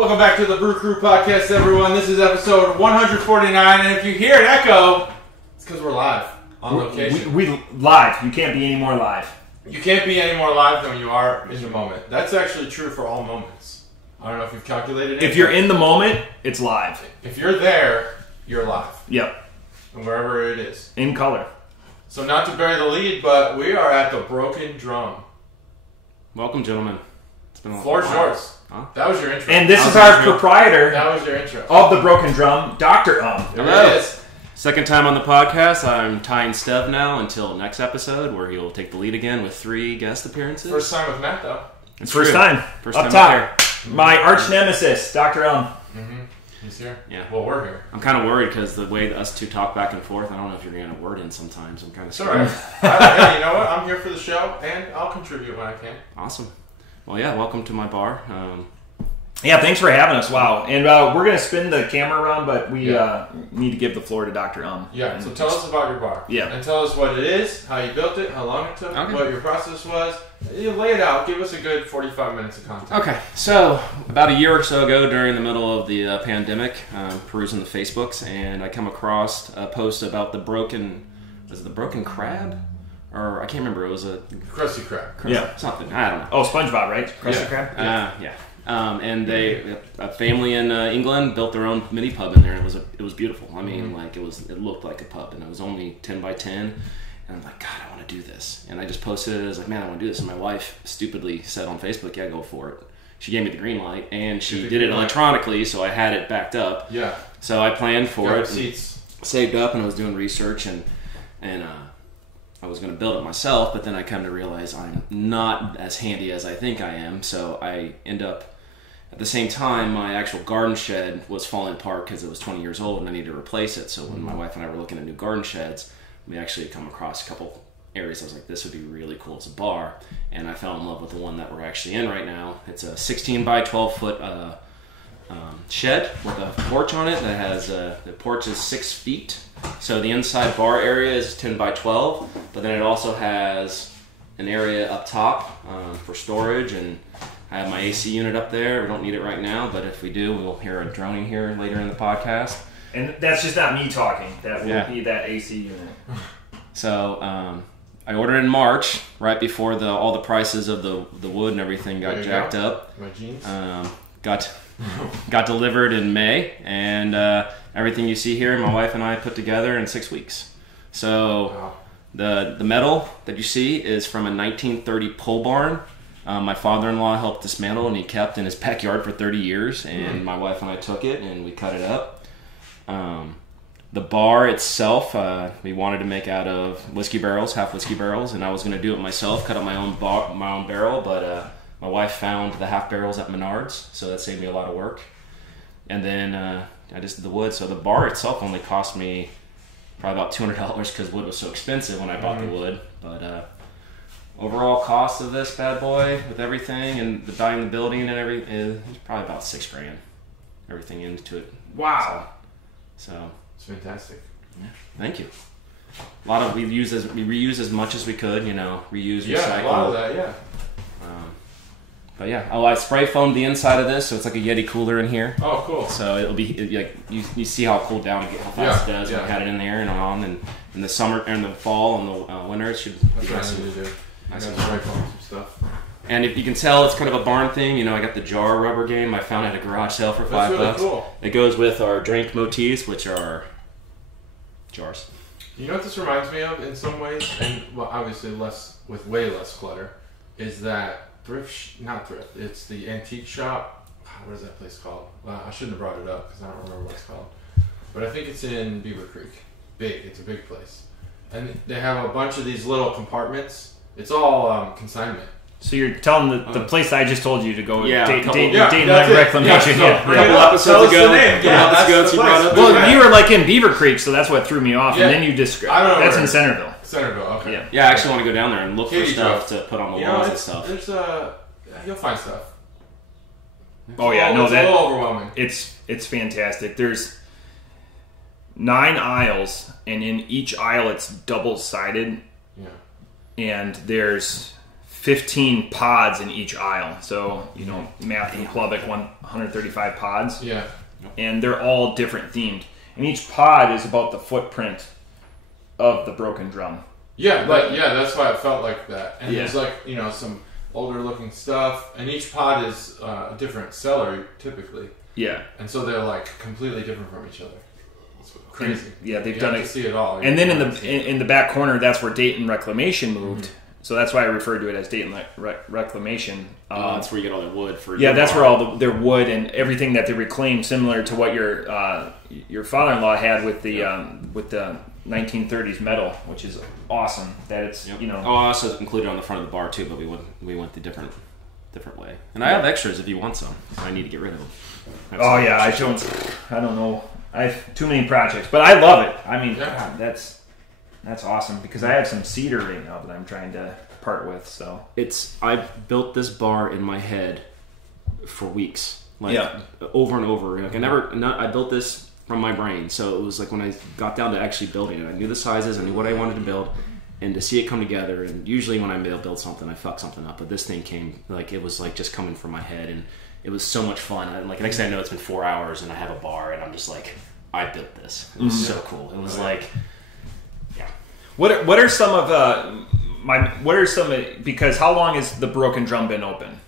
Welcome back to the Brew Crew Podcast, everyone. This is episode 149, and if you hear an echo, it's because we're live on location. We live. You can't be any more live. You can't be any more live than you are in the moment. That's actually true for all moments. I don't know if you've calculated it. If you're in the moment, it's live. If you're there, you're live. Yep. And wherever it is. In color. So not to bury the lead, but we are at the Broken Drum. Welcome, gentlemen. It's been a Floor's yours. Huh? That was your intro. And this is our proprietor That was your intro. of the Broken Drum, Dr. There it is. Second time on the podcast. I'm tying Stev now until next episode, where he'll take the lead again with 3 guest appearances. First time with Matt, though. It's first time. First Up time top. My arch nemesis, Dr. Mm-hmm. He's here? Yeah. Well, we're here. I'm kind of worried because the way us two talk back and forth, I don't know if you're going to word in sometimes. I'm kind of It's scared. alright. Hey, you know what? I'm here for the show, and I'll contribute when I can. Awesome. Well, yeah, welcome to my bar. Yeah, thanks for having us. Wow. And we're going to spin the camera around, but we need to give the floor to Dr. Yeah, so tell us about your bar. Yeah. And tell us what it is, how you built it, how long it took, Okay. what your process was. You lay it out. Give us a good 45 minutes of content. Okay, so about a year or so ago, during the middle of the pandemic, perusing the Facebooks, and I come across a post about the broken crab? Or I can't remember. It was a Krusty Krab. Yeah. something. I don't know. Oh, SpongeBob, right? Krusty Yeah. Krab? Yeah. And a family in England built their own mini pub in there. And it was beautiful. I mean, like it looked like a pub, and it was only 10 by 10. And I'm like, God, I want to do this. And I just posted it. I was like, man, I want to do this. And my wife stupidly said on Facebook, yeah, go for it. She gave me the green light, and she did it electronically, so I had it backed up. Yeah. So I planned for it, Seats. saved up, and I was doing research, and I was going to build it myself, but then I come to realize I'm not as handy as I think I am. So I end up, at the same time, my actual garden shed was falling apart because it was 20 years old and I needed to replace it. So when my wife and I were looking at new garden sheds, we actually come across a couple areas. I was like, this would be really cool as a bar. And I fell in love with the one that we're actually in right now. It's a 16 by 12 foot shed with a porch on it that has, the porch is 6 feet. So the inside bar area is 10 by 12, but then it also has an area up top for storage, and I have my AC unit up there. We don't need it right now, but if we do, we'll hear a droning here later in the podcast. And that's just not me talking. That will be that AC unit. So I ordered in March, right before all the prices of the wood and everything got jacked up. My jeans. Got delivered in May, and everything you see here, my wife and I put together in 6 weeks. So the metal that you see is from a 1930 pole barn. My father-in-law helped dismantle, and he kept in his backyard for 30 years, and my wife and I took it, and we cut it up. The bar itself, we wanted to make out of half whiskey barrels, and I was going to do it myself, cut up my own barrel, but my wife found the half barrels at Menards, so that saved me a lot of work. And then I just did the wood. So the bar itself only cost me probably about $200 because wood was so expensive when I bought the wood. But overall cost of this bad boy with everything and the buying the building and everything is probably about $6,000. Everything into it. Wow. So It's fantastic. Yeah, thank you. A lot of we reuse as much as we could. Reuse, recycle. Yeah, a lot of that. Yeah. But yeah, I spray foamed the inside of this, so it's like a Yeti cooler in here. Oh, cool. So it'll be like you see how it cooled down, how fast it does. Yeah. We had it in there and on, and in the summer and the fall and the winter, it should be That's what I need to do. I got to spray foam some stuff. And if you can tell, it's kind of a barn thing. I got the jar rubber game I found at a garage sale for $5. That's really cool. It goes with our drink motifs, which are jars. You know what this reminds me of in some ways, and well, obviously with way less clutter, is that it's the antique shop. What is that place called? Well, I shouldn't have brought it up because I don't remember what it's called. But I think it's in Beaver Creek. It's a big place. And they have a bunch of these little compartments. It's all consignment. So you're telling the place I just told you to go date that's night it. reclamation. Yeah, so A couple episodes ago, that's you brought up. Well, you were like in Beaver Creek, so that's what threw me off. Yeah. And then you described. I don't know That's where in Centerville. Centerville, okay. Yeah, I actually want to go down there and look for Katie stuff to put on the walls and stuff. There's you'll find stuff. Oh yeah, It's a little overwhelming. It's fantastic. There's 9 aisles, and in each aisle it's double-sided. Yeah. And there's 15 pods in each aisle. So, math and Clubbic, 135 pods. Yeah. And they're all different themed. And each pod is about the footprint of the broken drum. Yeah, that's why it felt like that. And there's some older looking stuff, and each pod is a different cellar typically. Yeah. And so they're like completely different from each other. It's crazy. And, they've you done have it. To see it all. And then in the back corner, that's where Dayton Reclamation moved. Mm-hmm. So that's why I referred to it as Dayton Reclamation. That's where you get all the wood for. Yeah, that's where all their wood and everything that they reclaim, similar to what your father-in-law had with the 1930s metal, which is awesome. That it's I also included on the front of the bar too, but we went the different way. And I have extras if you want some. I need to get rid of them. I don't know. I have too many projects, but I love it. I mean, God, that's awesome because I have some cedar right now that I'm trying to part with. So I built this bar in my head for weeks, over and over. Like I built this from my brain. So it was like when I got down to actually building it, I knew the sizes, I knew what I wanted to build, and to see it come together. And usually when I build something, I fuck something up. But this thing came it was like just coming from my head, and it was so much fun. And like next thing I know, it's been 4 hours, and I have a bar, and I'm just like, I built this. It was so cool. It was What are some because how long has the Broken Drum been open?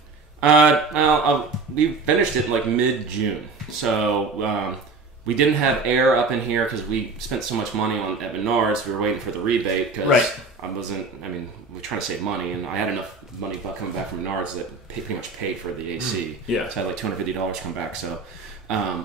We finished it like mid-June. So we didn't have air up in here because we spent so much money at Menards. We were waiting for the rebate because we're trying to save money, and I had enough money coming back from Menards that pretty much paid for the AC. Yeah. So I had like $250 come back. So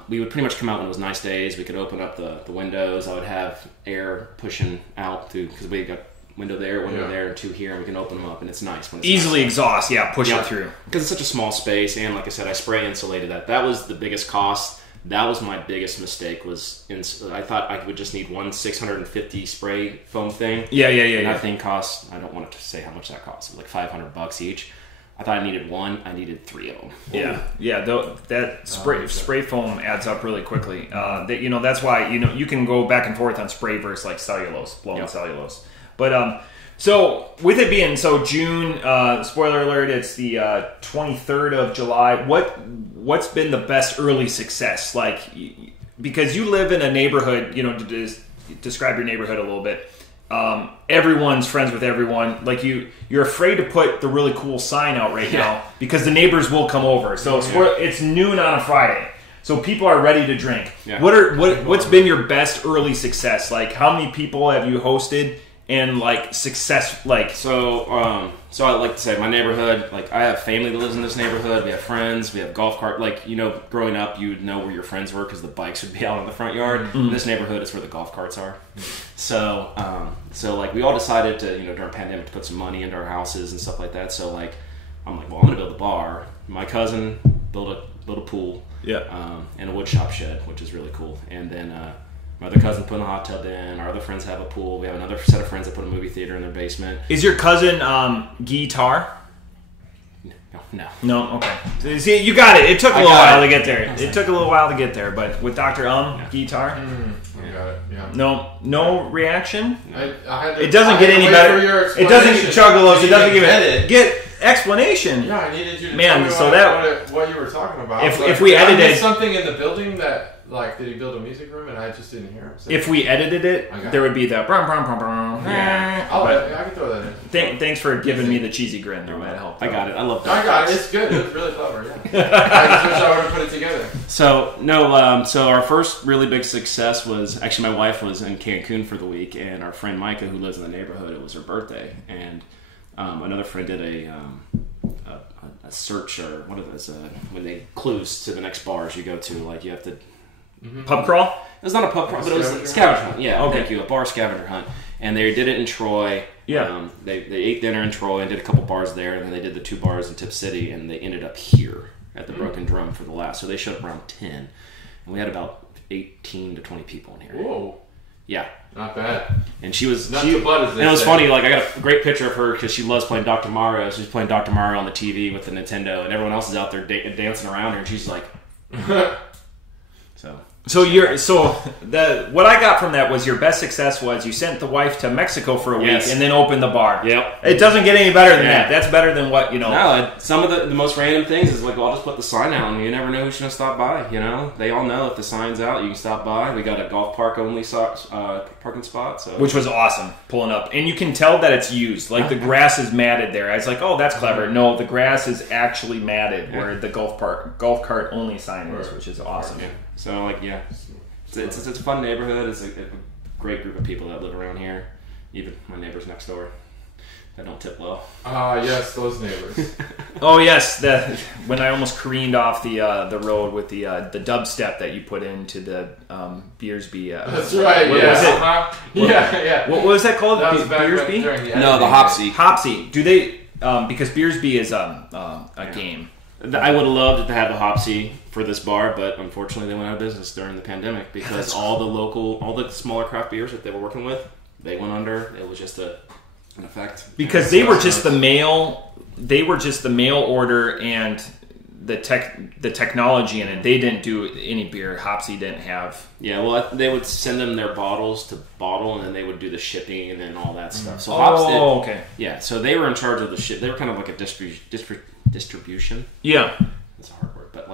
we would pretty much come out when it was nice days. We could open up the windows. I would have air pushing out through because we got window there, and two here, and we can open them up, and it's nice when it's easily nice. Exhaust. Push it through because it's such a small space. And like I said, I spray insulated that. That was the biggest cost. That was my biggest mistake. I thought I would just need one 650 spray foam thing. Yeah. That thing cost. I don't want to say how much that cost. It was like $500 each. I thought I needed one. I needed 3 of them. Yeah. That spray foam adds up really quickly. That's why you can go back and forth on spray versus like cellulose, blown cellulose. But so with it being June, spoiler alert, it's the 23rd of July. What's been the best early success? Like, because you live in a neighborhood, to describe your neighborhood a little bit. Everyone's friends with everyone. Like you're afraid to put the really cool sign out right now because the neighbors will come over. So it's noon on a Friday, so people are ready to drink. Yeah. What's been your best early success? Like how many people have you hosted and like success? Like so I like to say my neighborhood. Like I have family that lives in this neighborhood. We have friends. We have golf cart. Like growing up, you would know where your friends were because the bikes would be out in the front yard. Mm-hmm. In this neighborhood, it's where the golf carts are. So like we all decided to during the pandemic to put some money into our houses and stuff like that. So like I'm like, well, I'm gonna build a bar. My cousin built a pool. Yeah. And a wood shop shed, which is really cool. And then my other cousin put a hot tub in. Our other friends have a pool. We have another set of friends that put a movie theater in their basement. Is your cousin guitar? No. Okay. See, you got it. It took a little while to get there. It took a little while to get there, but with Dr. Guitar. I got it. Yeah. No reaction. It doesn't get any better. It doesn't get Chuggalos. It doesn't get explanation. Yeah, I needed you to tell me what you were talking about. If we edited something in the building that. Like, did he build a music room and I just didn't hear him? If we edited it, there would be the brum, brum, brum, brum. Yeah. I can throw that in. Thanks for giving me the cheesy grin. That helped. I got it. I love that. I got it. It's good. It was really clever. Yeah. I just wish I would have put it together. So our first really big success was actually my wife was in Cancun for the week, and our friend Micah, who lives in the neighborhood, it was her birthday, and another friend did a search or what are those when they clues to the next bars you go to, like you have to. Mm-hmm. Pub crawl? It was not a pub crawl, but it was a scavenger hunt. Yeah, okay. Thank you. A bar scavenger hunt. And they did it in Troy. Yeah. They ate dinner in Troy and did a couple bars there, and then they did the 2 bars in TIpp CIty, and they ended up here at the Broken Drum for the last. So they showed up around 10. And we had about 18 to 20 people in here. Whoa. Yeah. Not bad. And she was... Not too bad, as they And it was say. funny, like I got a great picture of her because she loves playing Dr. Mario. She's playing Dr. Mario on the TV with the Nintendo, and everyone else is out there dancing around her, and she's like... So... What I got from that was your best success was you sent the wife to Mexico for a week and then opened the bar. Yep. It doesn't get any better than that. That's better than what, No, some of the most random things is like, well, I'll just put the sign out and you never know who's going to stop by, They all know if the sign's out, you can stop by. We got a golf park only parking spot. So. Which was awesome, pulling up. And you can tell that it's used. Like the grass is matted there. I was like, oh, that's clever. No, the grass is actually matted where the golf cart only sign is, which is awesome. Yeah. So, it's a fun neighborhood. It's a great group of people that live around here. Even my neighbors next door that don't tip well. Yes, those neighbors. Oh yes, when I almost careened off the road with the dubstep that you put into the Beersby. That's right. What was it? Yeah. What was that called? That was Beersby? No, the Hopsy. Hopsy. Do they? Because Beersby is a game. I would have loved to have the Hopsy for this bar, but unfortunately they went out of business during the pandemic because all the smaller craft beers that they were working with, they went under. It was just an effect. Because they were just the mail. They were just the mail order and the technology in it. They didn't do any beer. Hopsy didn't have. Yeah, well, they would send them their bottles to bottle, and then they would do the shipping and then all that stuff. So okay. Yeah, so they were in charge of the ship. They were kind of like a distribution. Yeah, that's a hard word, but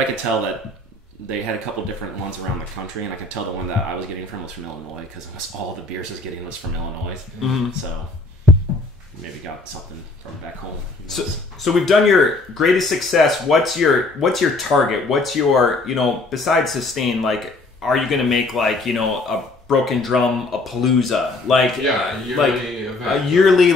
I could tell that they had a couple different ones around the country, and I could tell the one that I was getting from was from Illinois because almost all the beers I was getting was from Illinois. Mm-hmm. So maybe got something from back home. So we've done your greatest success. What's your target? What's your besides sustain? Like, are you going to make a broken drum a palooza, a yearly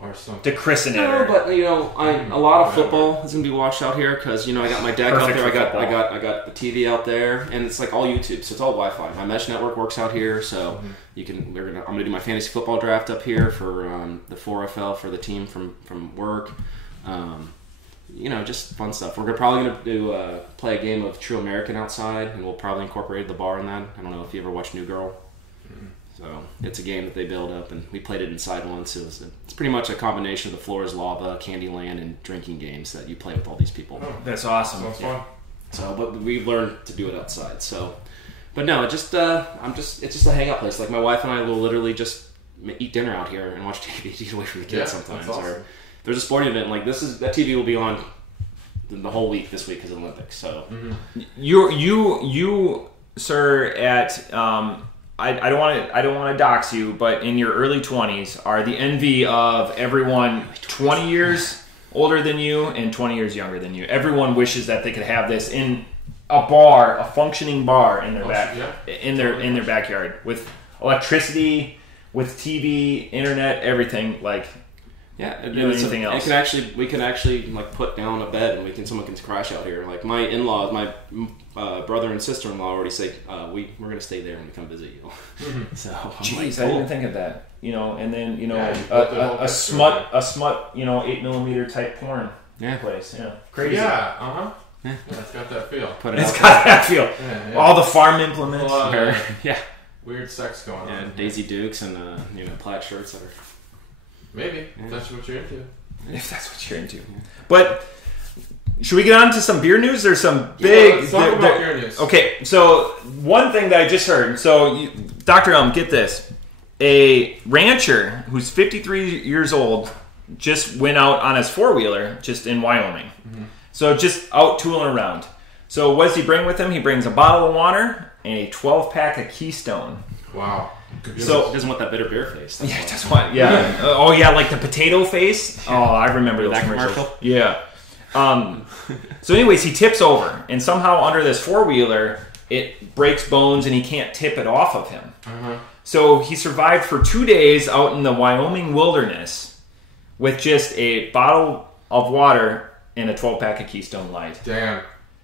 or something to christen it? No, but a lot of football is going to be watched out here because I got my deck out there. I got the TV out there, and it's like all YouTube, so it's all Wi-Fi. My mesh network works out here, so I'm going to do my fantasy football draft up here for the 4FL for the team from work. Just fun stuff. We're probably going to play a game of True American outside, and we'll probably incorporate the bar in that. I don't know if you ever watched New Girl. So it's a game that they build up, and we played it inside once. It's pretty much a combination of the floor is lava, Candyland, and drinking games that you play with all these people. Oh, that's awesome. Sounds fun. So, but we've learned to do it outside. So, but no, it's just a hangout place. Like my wife and I will literally just eat dinner out here and watch TV, eat away from the kids sometimes. Awesome. Or there's a sporting event like that TV will be on the whole week this week because of Olympics. So you sir at I don't want to dox you, but in your early 20s are the envy of everyone 20 years older than you and 20 years younger than you. Everyone wishes that they could have this in a functioning bar in their backyard with electricity, with TV, internet, everything anything else. We can actually put down a bed and someone can crash out here. Like my in-laws, my brother and sister-in-law already say we're going to stay there when we come visit you. So jeez, I didn't think of that. And then a smut 8mm type porn place. Yeah, crazy. Yeah, it's got that feel. That feel. Yeah. All the farm implements. Weird sex going on. Yeah, Daisy Dukes and plaid shirts that are. Maybe if that's what you're into. If that's what you're into. But should we get on to some beer news? There's some big... let's talk about beer news. Okay, so one thing that I just heard. So, Dr. Elm, get this. A rancher who's 53 years old just went out on his four-wheeler just in Wyoming. Mm-hmm. So just out tooling around. So what does he bring with him? He brings a bottle of water and a 12-pack of Keystone. Wow. So he doesn't want that bitter beer face. Yeah, he doesn't want. Yeah. Like the potato face. Oh, I remember that commercial. Yeah. So, anyways, he tips over, and somehow under this four-wheeler, it breaks bones, and he can't tip it off of him. Uh-huh. So he survived for 2 days out in the Wyoming wilderness with just a bottle of water and a 12-pack of Keystone Light. Damn,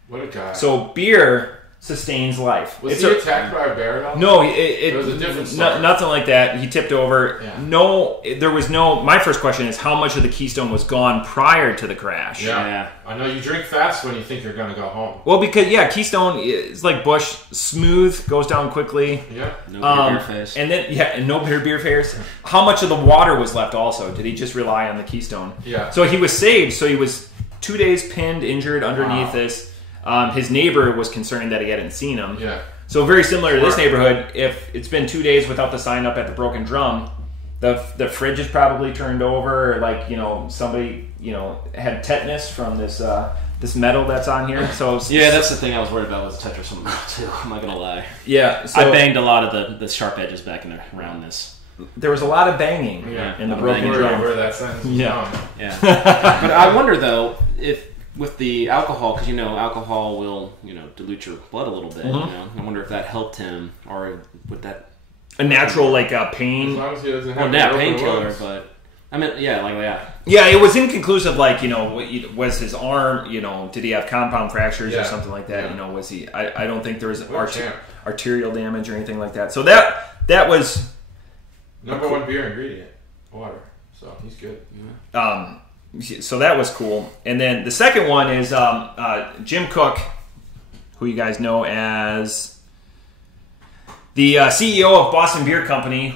what a guy! So beer sustains life. Was he attacked by a bear at all? No, it was a different story. Nothing like that. He tipped over. Yeah. No, there was no... My first question is how much of the Keystone was gone prior to the crash? Yeah. I know you drink fast when you think you're going to go home. Well, because, Keystone is like Busch. Smooth, goes down quickly. Yeah. No bitter beer face. And then, and no bitter beer face. How much of the water was left also? Did he just rely on the Keystone? Yeah. So he was saved. So he was 2 days pinned, injured underneath this. His neighbor was concerned that he hadn't seen him. Yeah. So very similar to this neighborhood, if it's been 2 days without the sign up at the Broken Drum, the fridge is probably turned over, or like, somebody, had tetanus from this this metal that's on here. So yeah, that's the thing I was worried about was Tetris too. I'm not gonna lie. Yeah, so I banged a lot of the sharp edges back around this. There was a lot of banging in the Broken Drum. Where that sentence was Yeah. But I wonder though if with the alcohol, because alcohol will dilute your blood a little bit. Mm-hmm. I wonder if that helped him, or would that a natural pain. As long as he doesn't have painkiller, but I mean, Yeah, it was inconclusive. Was his arm? Did he have compound fractures or something like that? Yeah. Was he? I don't think there was arterial damage or anything like that. So that was number one beer ingredient, water. So he's good. So that was cool. And then the second one is Jim Cook, who you guys know as the CEO of Boston Beer Company,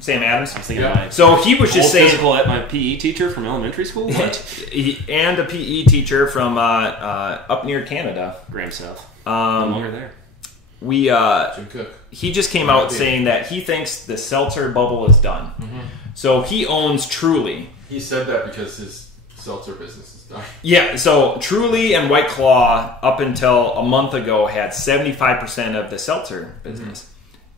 Sam Adams. I was thinking so he was just saying, physical at my PE teacher from elementary school, and a PE teacher from up near Canada, Graham South. No longer there. Jim Cook. He just came out saying that he thinks the seltzer bubble is done. Mm-hmm. So he owns Truly. He said that because his seltzer business is done. Yeah, so Truly and White Claw up until a month ago had 75% of the seltzer business. Mm-hmm.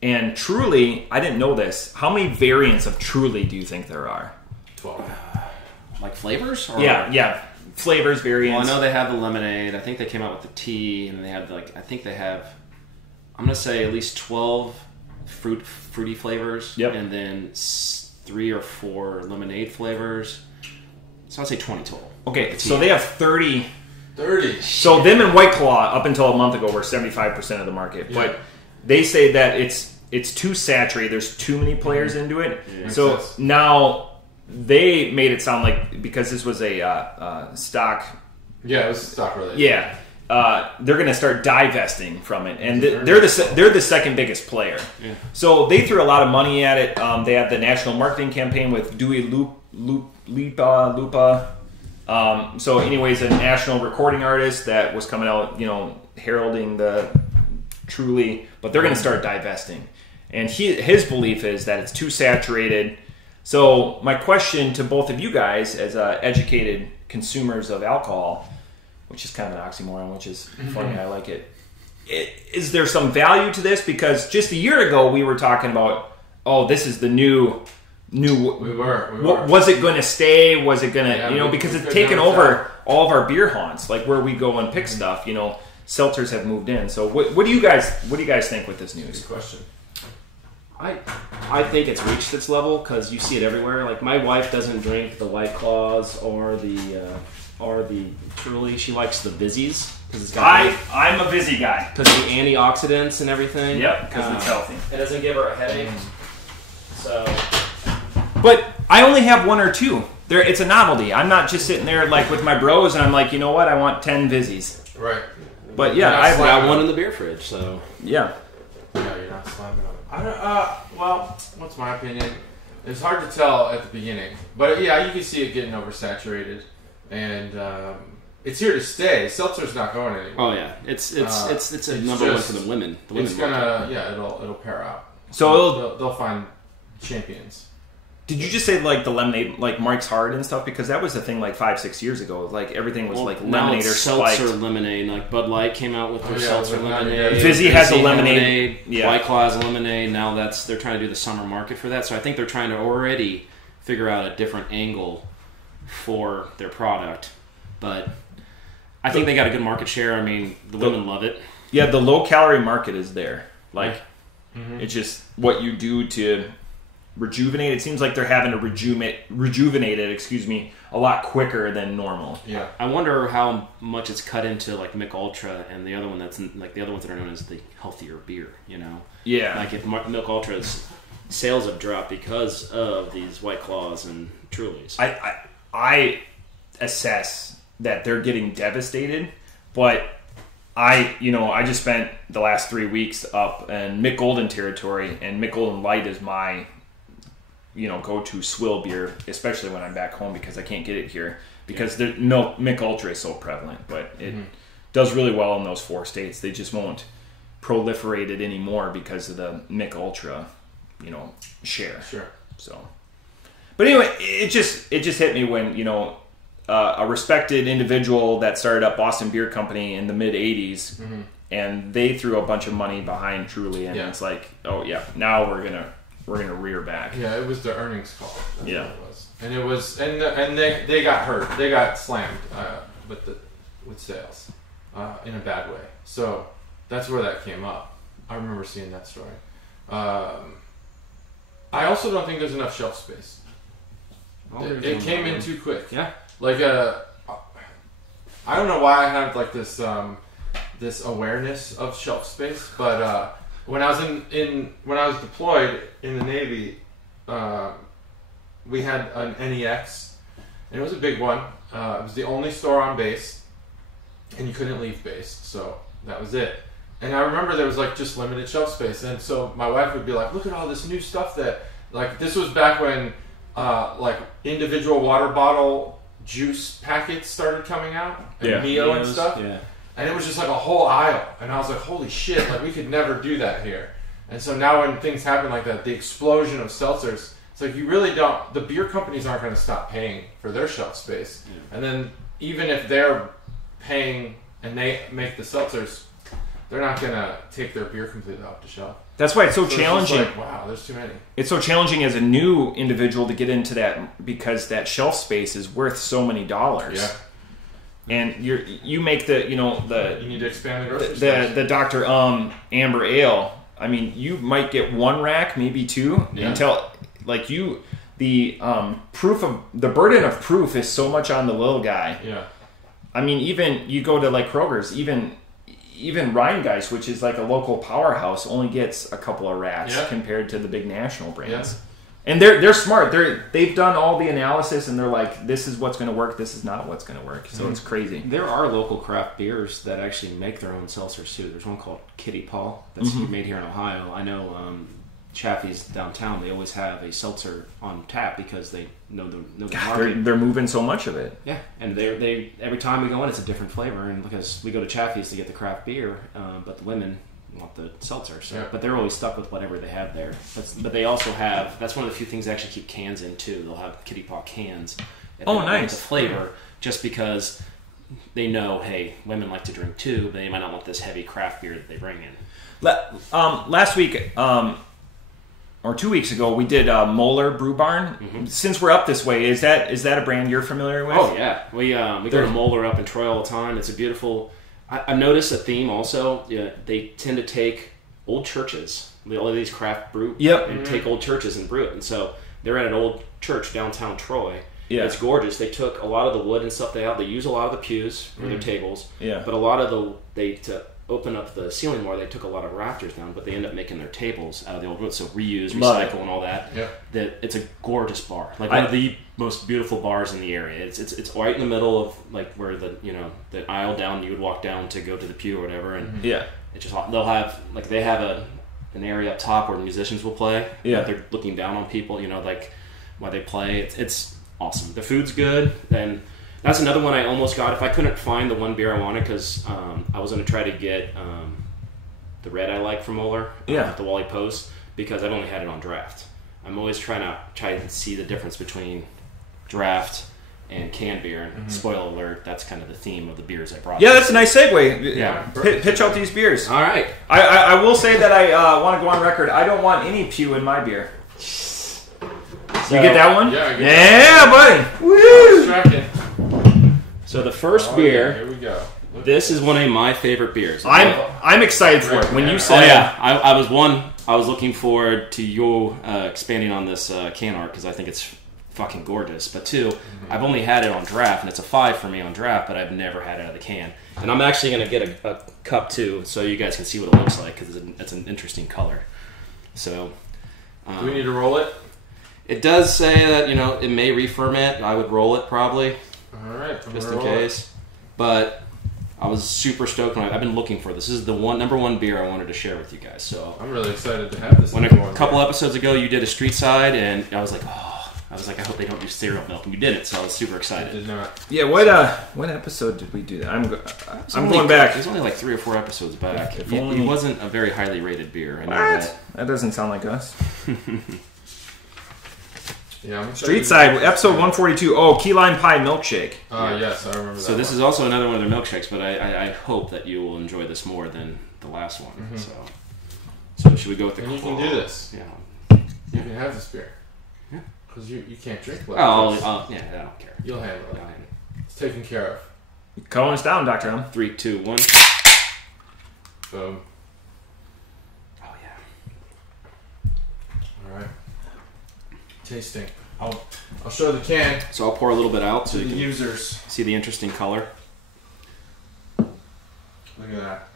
And Truly, I didn't know this. How many variants of Truly do you think there are? 12. Like flavors? Or? Yeah. Flavors, variants. Well, I know they have the lemonade. I think they came out with the tea, and they have I'm going to say at least 12 fruity flavors. Yep. And then 3 or 4 lemonade flavors. So I'd say 20 total. Okay, so they have 30. 30. So them and White Claw up until a month ago were 75% of the market. Yeah. But they say that it's too saturated. There's too many players into it. Yeah. So now they made it sound like, because this was a stock. Yeah, it was stock related. Yeah. They're going to start divesting from it, and they're the second biggest player. Yeah. So they threw a lot of money at it. They had the national marketing campaign with Dewey Lupa. So, anyways, a national recording artist that was coming out, heralding the Truly, but they're going to start divesting, and his belief is that it's too saturated. So, my question to both of you guys, as educated consumers of alcohol, which is kind of an oxymoron, which is funny. I like it. Is there some value to this? Because just a year ago, we were talking about, this is the new. We were. Was it going to stay? Was it going to, because it's taken over all of our beer haunts, like where we go and pick stuff. Seltzers have moved in. So what do you guys think with this news? Good question. I think it's reached its level because you see it everywhere. Like my wife doesn't drink the White Claws or the Truly. She likes the Vizzies because it's got. I'm a Vizzy guy because the antioxidants and everything. Yep, because it's healthy. It doesn't give her a headache. So. But I only have 1 or 2. It's a novelty. I'm not just sitting there like with my bros and I'm like, you know what? I want 10 Vizzies. Right. But yeah, I've got one in the beer fridge. So yeah. Yeah, you're not slamming on it. Well, what's my opinion? It's hard to tell at the beginning, but yeah, you can see it getting oversaturated, and it's here to stay. Seltzer's not going anywhere. Oh yeah, it's a number one for the women. It's gonna it'll pair out. So they'll find champions. Did you just say like the lemonade, like Mike's Hard and stuff? Because that was the thing like 5-6 years ago. Like everything was like lemonade or spiked. Seltzer lemonade. Like Bud Light came out with their seltzer lemonade. Vizzy has a lemonade. Yeah. White Claw has a lemonade. Now they're trying to do the summer market for that. So I think they're trying to already figure out a different angle for their product. But I think they got a good market share. I mean, the women love it. Yeah, the low calorie market is there. Like it's just what you do to rejuvenate. It seems like they're having to rejuvenate it, a lot quicker than normal. Yeah. I wonder how much it's cut into like Mick Ultra and the other one that's like the other ones that are known as the healthier beer, Yeah. Like if Milk Ultra's sales have dropped because of these White Claws and Trulies. I assess that they're getting devastated, but I just spent the last 3 weeks up in Mick Golden territory, and Mick Golden Light is my go-to swill beer, especially when I'm back home because I can't get it here because Mick Ultra is so prevalent. But does really well in those 4 states. They just won't proliferate it anymore because of the Mick Ultra, share. Sure. So, but anyway, it just hit me when a respected individual that started up Boston Beer Company in the mid '80s, and they threw a bunch of money behind Truly, and it's like, oh yeah, now we're gonna rear back. Yeah, it was the earnings call. That's yeah, what it was, and it was, and they got hurt. They got slammed with sales in a bad way. So that's where that came up. I remember seeing that story. I also don't think there's enough shelf space. It came in too quick. Yeah. Like I don't know why I have like this this awareness of shelf space, but when I was when I was deployed in the Navy, we had an NEX, and it was a big one. It was the only store on base, and you couldn't leave base, so that was it. And I remember there was like just limited shelf space, and so my wife would be like, "Look at all this new stuff that like this was back when like individual water bottle juice packets started coming out, and Neo and stuff." Yeah. And it was just like a whole aisle, and I was like, "Holy shit! Like we could never do that here." And so now when things happen like that, the explosion of seltzers, it's like you really don't. The beer companies aren't going to stop paying for their shelf space, and then even if they're paying and they make the seltzers, they're not going to take their beer completely off the shelf. That's why it's so challenging. It's just like, wow, there's too many. It's so challenging as a new individual to get into that because that shelf space is worth so many dollars. Yeah. And you make the you need to expand the grocery the Dr. Amber Ale. I mean, you might get 1 rack, maybe 2, until like the proof of the burden of proof is so much on the little guy. Yeah. I mean, even you go to like Kroger's, even Rheingeist, which is like a local powerhouse, only gets a couple of racks compared to the big national brands. Yeah. And they're smart. They've done all the analysis, and they're like, this is what's going to work. This is not what's going to work. So it's crazy. There are local craft beers that actually make their own seltzers too. There's one called Kitty Paw that's made here in Ohio. I know Chaffee's downtown. They always have a seltzer on tap because they know the market. They're moving so much of it. Yeah, and they every time we go in, it's a different flavor. And because we go to Chaffee's to get the craft beer, but the women want the seltzer, but they're always stuck with whatever they have there. But they also have, that's one of the few things they actually keep cans in too. They'll have Kitty Paw cans. Oh, nice. The flavor, just because they know, hey, women like to drink too, but they might not want this heavy craft beer that they bring in. Last week, or 2 weeks ago, we did Moeller Brew Barn. Since we're up this way, is that a brand you're familiar with? Oh yeah, we go to Moeller up in Troy all the time. It's a beautiful. I've noticed a theme also. Yeah, they tend to take old churches, all of these craft brew, and take old churches and brew it. And so they're at an old church downtown Troy. Yeah, it's gorgeous. They took a lot of the wood and stuff they have. They use a lot of the pews for their tables. Yeah, but a lot of to open up the ceiling more, they took a lot of rafters down, but they end up making their tables out of the old wood. So reuse, recycle, and all that. Yeah, it's a gorgeous bar, like one of the most beautiful bars in the area. It's right in the middle of like where the aisle down you would walk down to go to the pew or whatever, and it just they'll have they have an area up top where the musicians will play. Yeah, they're looking down on people. Like while they play, it's awesome. The food's good, and that's another one I almost got. If I couldn't find the one beer I wanted, because I was going to try to get the red I like from Moeller, the Wally Post, because I've only had it on draft. I'm always trying to see the difference between draft and canned beer. And spoiler alert, that's kind of the theme of the beers I brought. Yeah, that's a nice segue. Yeah, pitch out these beers. All right. I will say that I want to go on record. I don't want any pew in my beer. So, you get that one? Yeah, I get that. Buddy. Woo! So the first beer. Here we go. This is one of my favorite beers. I'm excited for it. When you said, I was looking forward to you expanding on this can art because I think it's fucking gorgeous. But 2, I've only had it on draft, and it's a 5 for me on draft, but I've never had it out of the can. And I'm actually going to get a cup too, so you guys can see what it looks like because it's an interesting color. So, do we need to roll it? It does say that it may re-ferment. I would roll it probably. All right, just in case. But I was super stoked when I've been looking for this. This is the number one beer I wanted to share with you guys. So I'm really excited to have this. When a couple episodes ago you did a Streetside, and I was like, oh, I was like, I hope they don't do cereal milk, and you didn't, so I was super excited. I did not. Yeah, what episode did we do that? I'm going back. It was only like 3 or 4 episodes back. If It only- wasn't a very highly rated beer. I know What? that. That doesn't sound like us. Yeah, I'm Streetside, episode 142. Oh, key lime pie milkshake. Yes, I remember that. So this is also another one of their milkshakes, but I hope that you will enjoy this more than the last one. Mm-hmm. So should we go with the? And you can do this. Yeah. You can have this beer. Yeah. Because you can't drink Oh, lactose. yeah, I don't care. You'll handle it. I'll handle It's taken care of. Calling us down, Dr. M. it. 3, 2, 1. Boom. Oh yeah. All right. Tasting. I'll show the can So I'll pour a little bit out so to you the can users. see the interesting color. Look at that.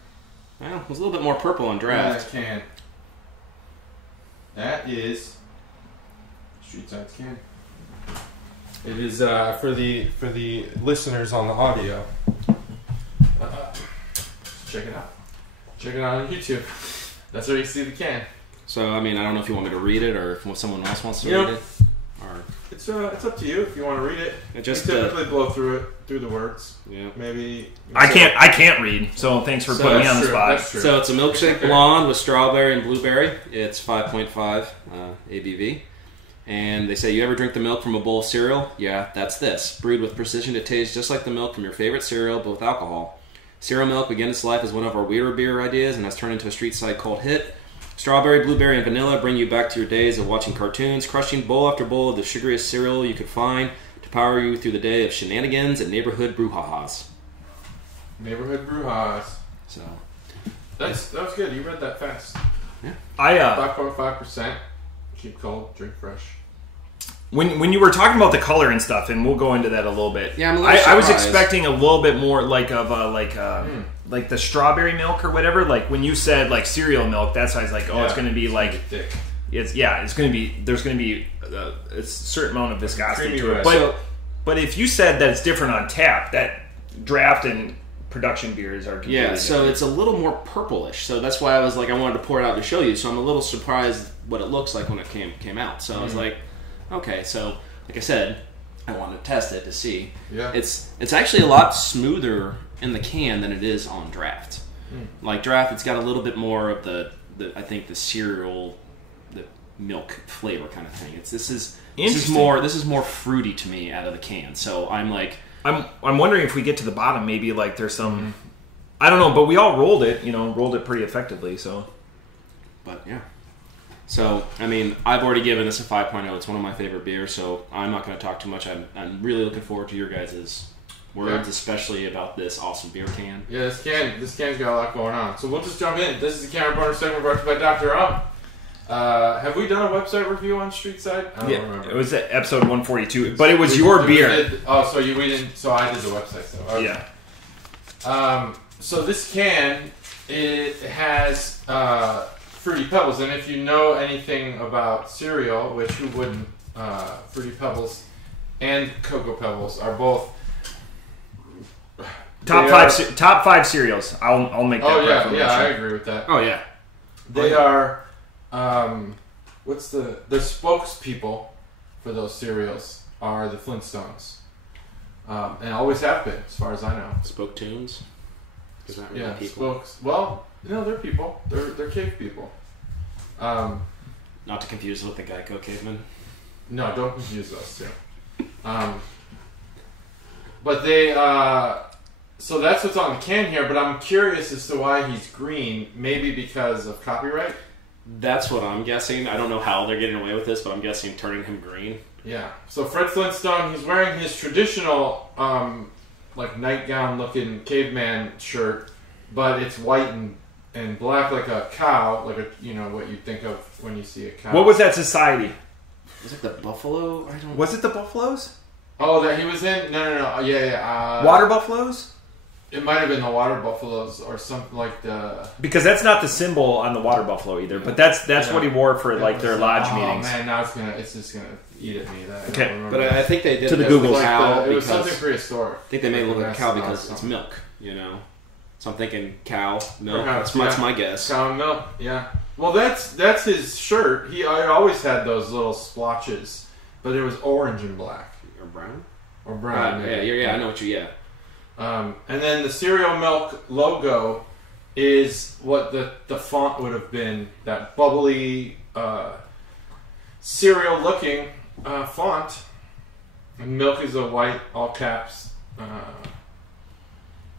Well, it was a little bit more purple on Look at draft. that can. That is Streetside's can. It is for the listeners on the audio. Check it out. Check it out on YouTube. That's where you see the can. So I mean, I don't know if you want me to read it or if someone else wants to You know, read it. Or It's up to you if you want to read it. It just, we typically blow through the words. yeah. Maybe I can't read, so thanks for putting me on the spot. That's true. So it's a milkshake blonde with strawberry and blueberry. It's 5.5 ABV. And they say, you ever drink the milk from a bowl of cereal? Yeah, that's this. Brewed with precision to taste just like the milk from your favorite cereal, but with alcohol. Cereal milk began its life as one of our weirder beer ideas and has turned into a street-side cult hit. Strawberry, blueberry, and vanilla bring you back to your days of watching cartoons, crushing bowl after bowl of the sugariest cereal you could find to power you through the day of shenanigans and neighborhood brouhahas. Neighborhood brouhahas. So That was good. You read that fast. yeah. 5.5%. Keep cold. Drink fresh. When you were talking about the color and stuff, and we'll go into that a little bit. Yeah, I'm a little I was surprised. expecting a little bit more like the strawberry milk or whatever. Like when you said like cereal milk, that's why I was like, oh, it's going to be like thick. it's going to be there's going to be a certain amount of viscosity Creamy to it. red. But if you said that it's different on tap, that draft and production beers are completely Yeah, so different. it's a little more purplish. So that's why I was like, I wanted to pour it out to show you. So I'm a little surprised what it looks like when it came out. So I was like, okay. So like I said, I wanted to test it to see. Yeah. It's actually a lot smoother in the can than it is on draft. Like draft, it's got a little bit more of the I think the cereal, the milk flavor kind of thing. This is more fruity to me out of the can. So I'm like. I'm wondering if we get to the bottom, maybe like there's some, I don't know, but we all rolled it pretty effectively. So, but yeah. So I mean, I've already given this a 5.0. It's one of my favorite beers, so I'm not going to talk too much. I'm really looking forward to your guys' words, especially about this awesome beer can. Yeah, this can's got a lot going on. So we'll just jump in. This is the Camera Burner segment brought to you by Dr. Um. Have we done a website review on Streetside? I don't remember. It was episode 142, but it was your beer. So we didn't. So I did the website. So okay. Yeah. So this can, it has Fruity Pebbles, and if you know anything about cereal, which who wouldn't, Fruity Pebbles and Cocoa Pebbles are both top five cereals. I'll make that. Oh yeah, proclamation. I agree with that. Oh yeah. They are, what's the spokespeople for those cereals are the Flintstones, and always have been, as far as I know. Spoke tunes. Is that really Yeah, people? spokes. Well, they're people. They're cave people. Not to confuse with the Geico caveman. No, don't confuse those two. But they, so that's what's on the can here, but I'm curious as to why he's green. Maybe because of copyright? That's what I'm guessing. I don't know how they're getting away with this, but I'm guessing turning him green. Yeah. So Fred Flintstone, he's wearing his traditional, like nightgown-looking caveman shirt, but it's white and black like a cow, like what you think of when you see a cow. What was that society? Was it the buffalo? Was it the buffaloes? Oh, that he was in? No. Yeah. Water buffaloes? It might have been the water buffaloes or something like the... Because that's not the symbol on the water buffalo either, but that's what he wore for like their lodge meetings. Oh man, now it's just gonna eat at me. Okay. But I think they did To the it Google. with cow it was because something prehistoric. I think they made it look like a cow because That's it's milk, So I'm thinking cow, milk. Perhaps, That's my guess. Cow and milk, yeah. Well, that's his shirt. I always had those little splotches, but it was orange and black. Or brown? Or brown. Yeah, I know what you, And then the cereal milk logo is what the font would have been, that bubbly, cereal-looking font. And milk is a white, all caps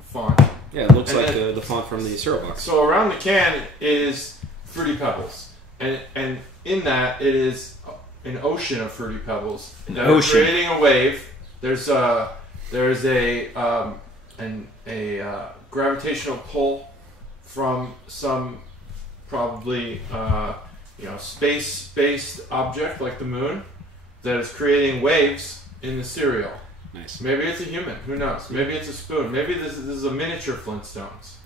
font. Yeah, it looks like the font from the cereal box. So around the can is Fruity Pebbles. And in that, it is an ocean of Fruity Pebbles. That are creating a wave. There's a gravitational pull from some probably space-based object like the moon that is creating waves in the cereal. Nice. Maybe it's a human. Who knows? Maybe it's a spoon. Maybe this is a miniature Flintstones.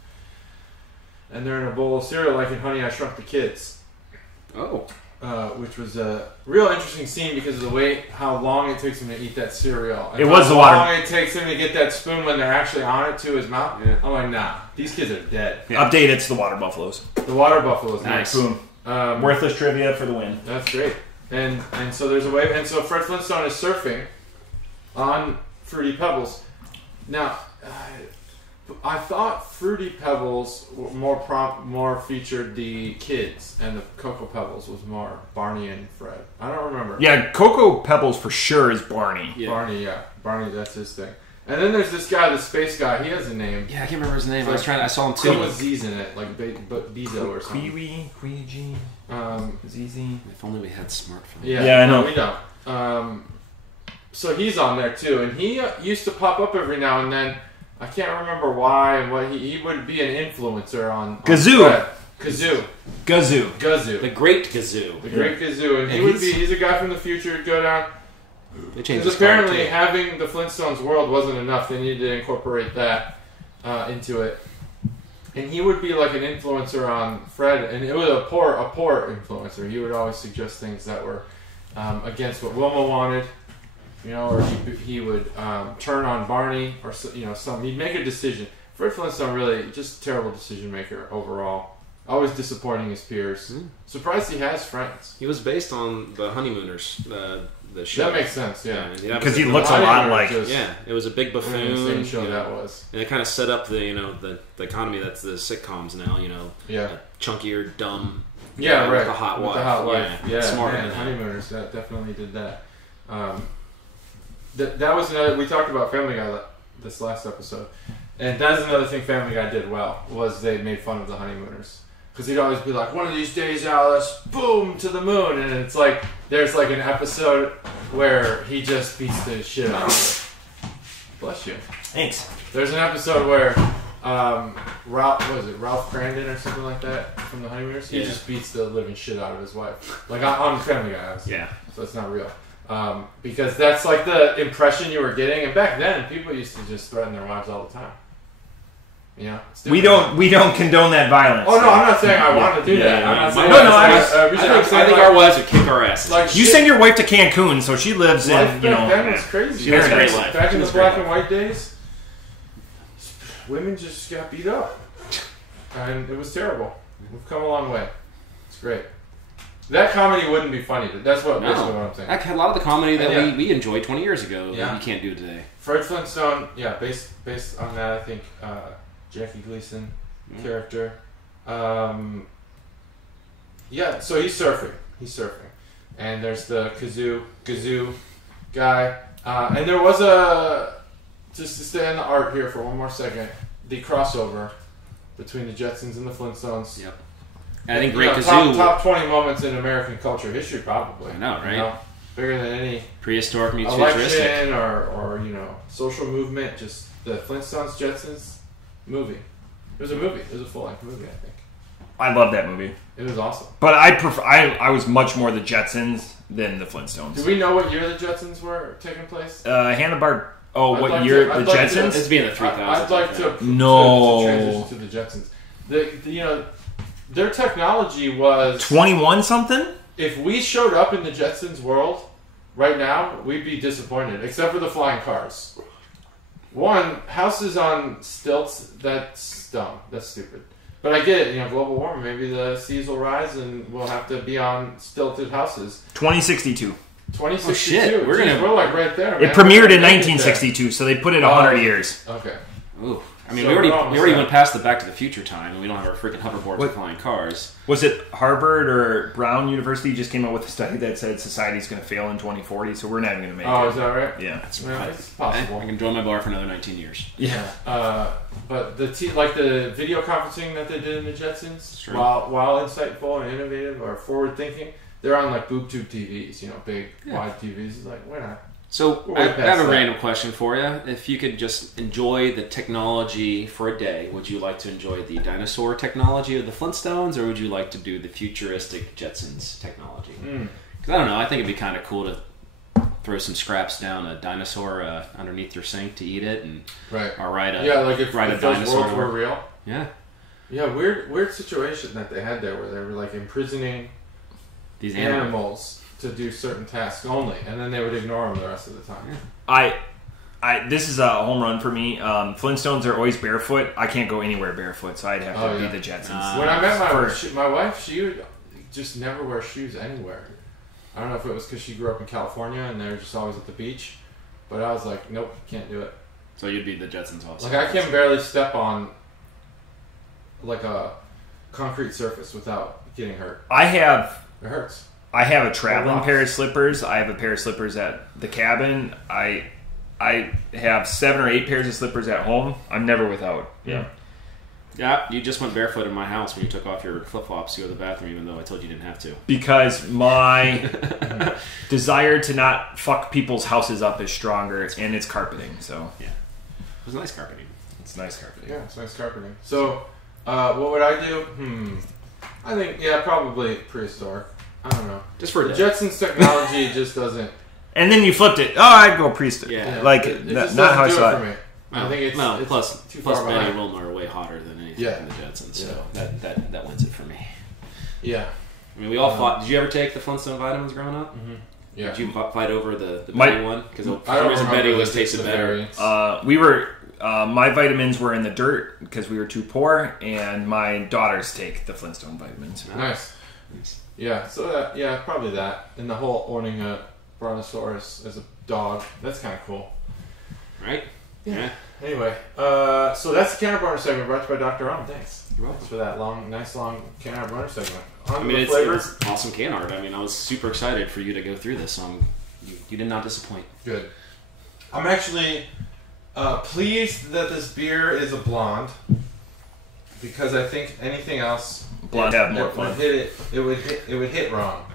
And they're in a bowl of cereal like in Honey, I Shrunk the Kids. Oh. Which was a real interesting scene because of the way how long it takes him to eat that cereal. And it was the water. How long it takes him to get that spoon when they're actually on it to his mouth. Yeah. I'm like, nah, these kids are dead. Yeah. Update, it's the water buffaloes. The water buffaloes. Nice. Boom. Worthless trivia for the win. That's great. And so there's a wave. And so Fred Flintstone is surfing on Fruity Pebbles. Now, I thought Fruity Pebbles more featured the kids, and the Cocoa Pebbles was more Barney and Fred. I don't remember. Yeah, Cocoa Pebbles for sure is Barney. Yeah. Barney, that's his thing. And then there's this guy, the space guy. He has a name. Yeah, I can't remember his name. I saw him too. Some with Z's in it, like Bezo or something. Queegee, ZZ. If only we had smartphones. Yeah, I know. We don't. So he's on there too, and he used to pop up every now and then. I can't remember why and what he would be an influencer on Gazoo. Gazoo. The Great Gazoo. The Great Gazoo. And he's a guy from the future who'd go down. Because apparently having the Flintstones world wasn't enough. They needed to incorporate that into it. And he would be like an influencer on Fred, and it was a poor influencer. He would always suggest things that were against what Wilma wanted. Or he would turn on Barney, or he'd make a decision. Fred Flintstone really just a terrible decision maker overall. Always disappointing his peers. Surprised he has friends. He was based on the Honeymooners, the show. That makes sense, yeah. Because he looks a lot like. It was a big buffoon. Insane show that was. And it kind of set up the economy that's the sitcoms now. Chunkier, dumb. Yeah, right. With the hot wife. Yeah, smart. Man, Honeymooners that definitely did that. That was another. We talked about Family Guy this last episode, and that's another thing Family Guy did well was they made fun of the Honeymooners because he'd always be like, "One of these days, Alice, boom to the moon," and it's like there's like an episode where he just beats the shit out of her. Bless you. Thanks. There's an episode where Ralph Crandon or something like that from the Honeymooners. He just beats the living shit out of his wife, like on Family Guy. Obviously. So it's not real. Because that's like the impression you were getting, and back then people used to just threaten their wives all the time. We don't condone that violence. Oh no, I'm not saying I want to do that. I'm not saying I think our wives would kick our asses. Like you send your wife to Cancun, so she lives in back then was crazy. She has a great life. Back in the black and white days, women just got beat up, and it was terrible. We've come a long way. It's great. That comedy wouldn't be funny. That's basically what I'm saying. A lot of the comedy that we enjoyed 20 years ago, you can't do today. Fred Flintstone, based on that, I think Jackie Gleason character. So he's surfing, and there's the Gazoo guy, and there was just to stay on the art here for one more second, the crossover between the Jetsons and the Flintstones. Yep. I think Great Gazoo... Top 20 moments in American culture history, probably. I know, right? Bigger than any... Prehistoric meets election futuristic. or social movement. Just the Flintstones, Jetsons movie. It was a movie. It was a full-length movie, I think. I love that movie. It was awesome. But I was much more the Jetsons than the Flintstones. Do we know what year the Jetsons were taking place? Hanna-Barbera. Oh, what year? The Jetsons? It's being the 3000s. I'd like to transition to the Jetsons. Their technology was 21 something. If we showed up in the Jetsons world right now, we'd be disappointed. Except for the flying cars. One, houses on stilts. That's dumb. That's stupid. But I get it. Global warming. Maybe the seas will rise and we'll have to be on stilted houses. 2062. 2062. Oh, shit. We're like right there, man. It premiered in 1962, so they put it 100 years. Okay. Ooh. I mean, So we already went past the Back to the Future time, and we don't have our freaking hoverboards or flying cars. Was it Harvard or Brown University just came out with a study that said society's going to fail in 2040, so we're not even going to make it. Oh, is that right? Yeah. It's possible. I can enjoy my bar for another 19 years. Yeah. But the video conferencing that they did in the Jetsons, while insightful and innovative or forward thinking, they're on like boob tube TVs, big wide TVs. It's like, why not? So I have a random question for you. If you could just enjoy the technology for a day, would you like to enjoy the dinosaur technology of the Flintstones, or would you like to do the futuristic Jetsons technology? Because I don't know. I think it'd be kind of cool to throw some scraps down a dinosaur underneath your sink to eat it, and or ride a if dinosaur. Those worlds were real. Yeah. Yeah, weird situation that they had there, where they were like imprisoning these animals to do certain tasks only, and then they would ignore them the rest of the time. I this is a home run for me. Flintstones are always barefoot. I can't go anywhere barefoot, so I'd have to be the Jetsons. When I met my wife, she would just never wear shoes anywhere. I don't know if it was because she grew up in California and they were just always at the beach, but I was like, nope, can't do it. So you'd be the Jetsons also. Like I can barely step on like a concrete surface without getting hurt. It hurts. I have a traveling pair of slippers. I have a pair of slippers at the cabin. I have 7 or 8 pairs of slippers at home. I'm never without. Yeah. Yeah, you just went barefoot in my house when you took off your flip-flops to go to the bathroom, even though I told you didn't have to. Because my desire to not fuck people's houses up is stronger, and it's carpeting, so... Yeah. It was nice carpeting. It's nice carpeting. Yeah, it's nice carpeting. So, what would I do? I think, probably prehistoric. I don't know. Just for a day. Jetsons technology just doesn't... And then you flipped it. Oh, I'd go prehistoric. Yeah. Like, it not how I saw it. I think it's plus too far Betty behind. and Wilma are way hotter than anything in the Jetsons, so that wins it for me. Yeah. I mean, we all fought. Did you ever take the Flintstone vitamins growing up? Mm-hmm. Yeah. Did you fight over the Betty one? Because for I some don't reason remember Betty the was tasted better. We were... my vitamins were in the dirt because we were too poor, and my daughters take the Flintstone vitamins. Nice. Yeah, so probably that. And the whole owning a brontosaurus as a dog, that's kind of cool. Right? Yeah. Anyway, so that's the Can Burner segment brought to you by Dr. Ohm. Thanks. You're welcome. Thanks for that nice long Can Burner segment. It's awesome can art. I mean, I was super excited for you to go through this, so you did not disappoint. Good. I'm actually pleased that this beer is a blonde, because I think anything else Blonde have more fun. It would hit wrong.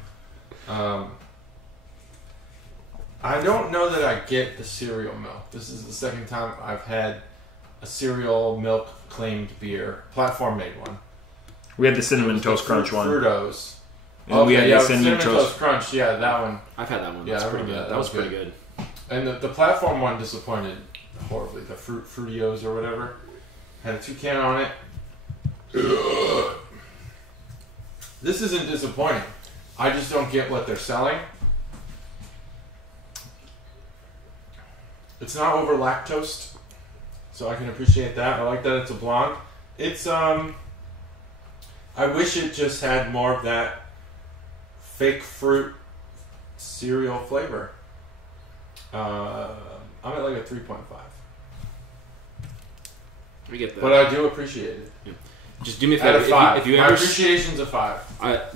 I don't know that I get the cereal milk. This is the second time I've had a cereal milk claimed beer. Platform made one. We had the Cinnamon Toast Crunch one. Fruitos. And we had the Cinnamon Toast Crunch. Yeah, that one. I've had that one. Yeah, That's pretty good. That was pretty good. And the Platform one disappointed horribly. The Fruitios or whatever had a toucan on it. This isn't disappointing. I just don't get what they're selling. It's not over lactose, so I can appreciate that. I like that it's a blonde. It's I wish it just had more of that fake fruit cereal flavor. I'm at like a 3.5. We get that. But I do appreciate it. Yeah. Just do me a favor. Out of 5. If you My ever appreciation's a 5.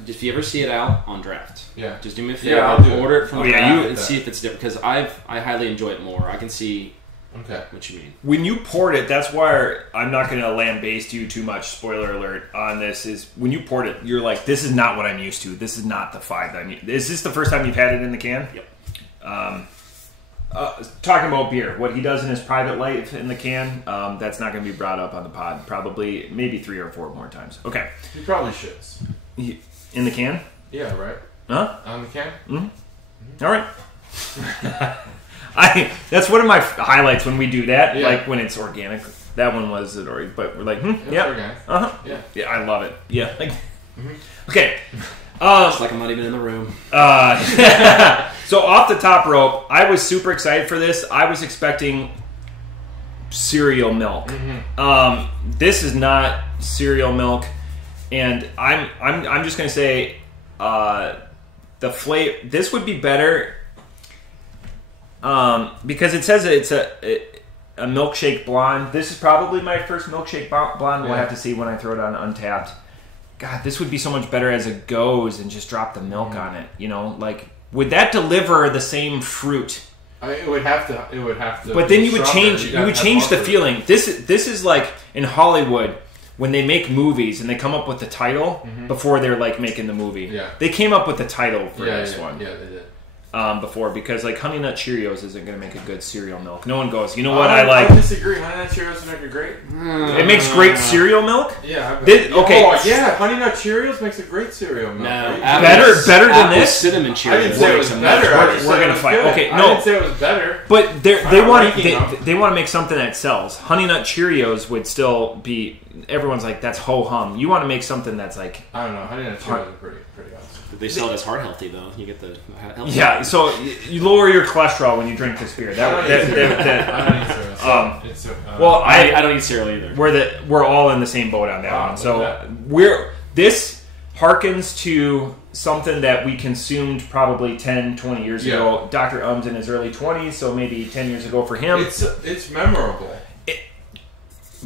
if you ever see it out on draft, Yeah. just do me a favor. Yeah, I'll do it. Order it from Oh, yeah, draft you- and see if it's different, because I highly enjoy it more. I can see Okay. what you mean. When you poured it, that's why I'm not going to lambaste you too much. Spoiler alert on this is when you poured it, you're like, this is not what I'm used to. This is not the 5 that I'm used to. Is this the first time you've had it in the can? Yep. Talking about beer, what he does in his private life in the can, that's not going to be brought up on the pod. Probably, maybe 3 or 4 more times. Okay. He probably shits. In the can? Yeah, right? Huh? On the can? Mm-hmm. All right. That's one of my highlights when we do that, Yeah. like when it's organic. That one was it, but we're like, Yeah. uh-huh. Yeah. Yeah, I love it. Yeah. Like, okay. It's like I'm not even in the room. So off the top rope, I was super excited for this. I was expecting cereal milk. This is not cereal milk, and I'm just gonna say the flavor. This would be better because it says it's a milkshake blonde. This is probably my first milkshake blonde. We'll have to see when I throw it on Untapped. God, this would be so much better as it goes and just drop the milk on it. You know, like, would that deliver the same fruit? It would have to. But then you would change the feeling. This is like in Hollywood when they make movies and they come up with the title before they're like making the movie. Yeah. They came up with the title for this one. Yeah, they did. Before, because like Honey Nut Cheerios isn't going to make a good cereal milk. No one goes, you know what I like? I disagree. Honey Nut Cheerios make a great. It makes great cereal milk. Yeah. Okay. Oh yeah, Honey Nut Cheerios makes a great cereal milk. No, better than this. Cinnamon Cheerios. I didn't say it was better. We're gonna fight. Okay, no. I didn't say it was better. But they want to make something that sells. Honey Nut Cheerios would still be. Everyone's like, that's ho hum. You want to make something that's like. I don't know. Honey Nut Cheerios are pretty awesome. They sell it as heart healthy though. You get the healthy. Yeah, so you lower your cholesterol when you drink this beer. I don't eat cereal. Well, I don't eat cereal either. We're all in the same boat on that one. So this harkens to something that we consumed probably 10, 20 years ago. Dr. Ums in his early 20s, so maybe 10 years ago for him. It's memorable.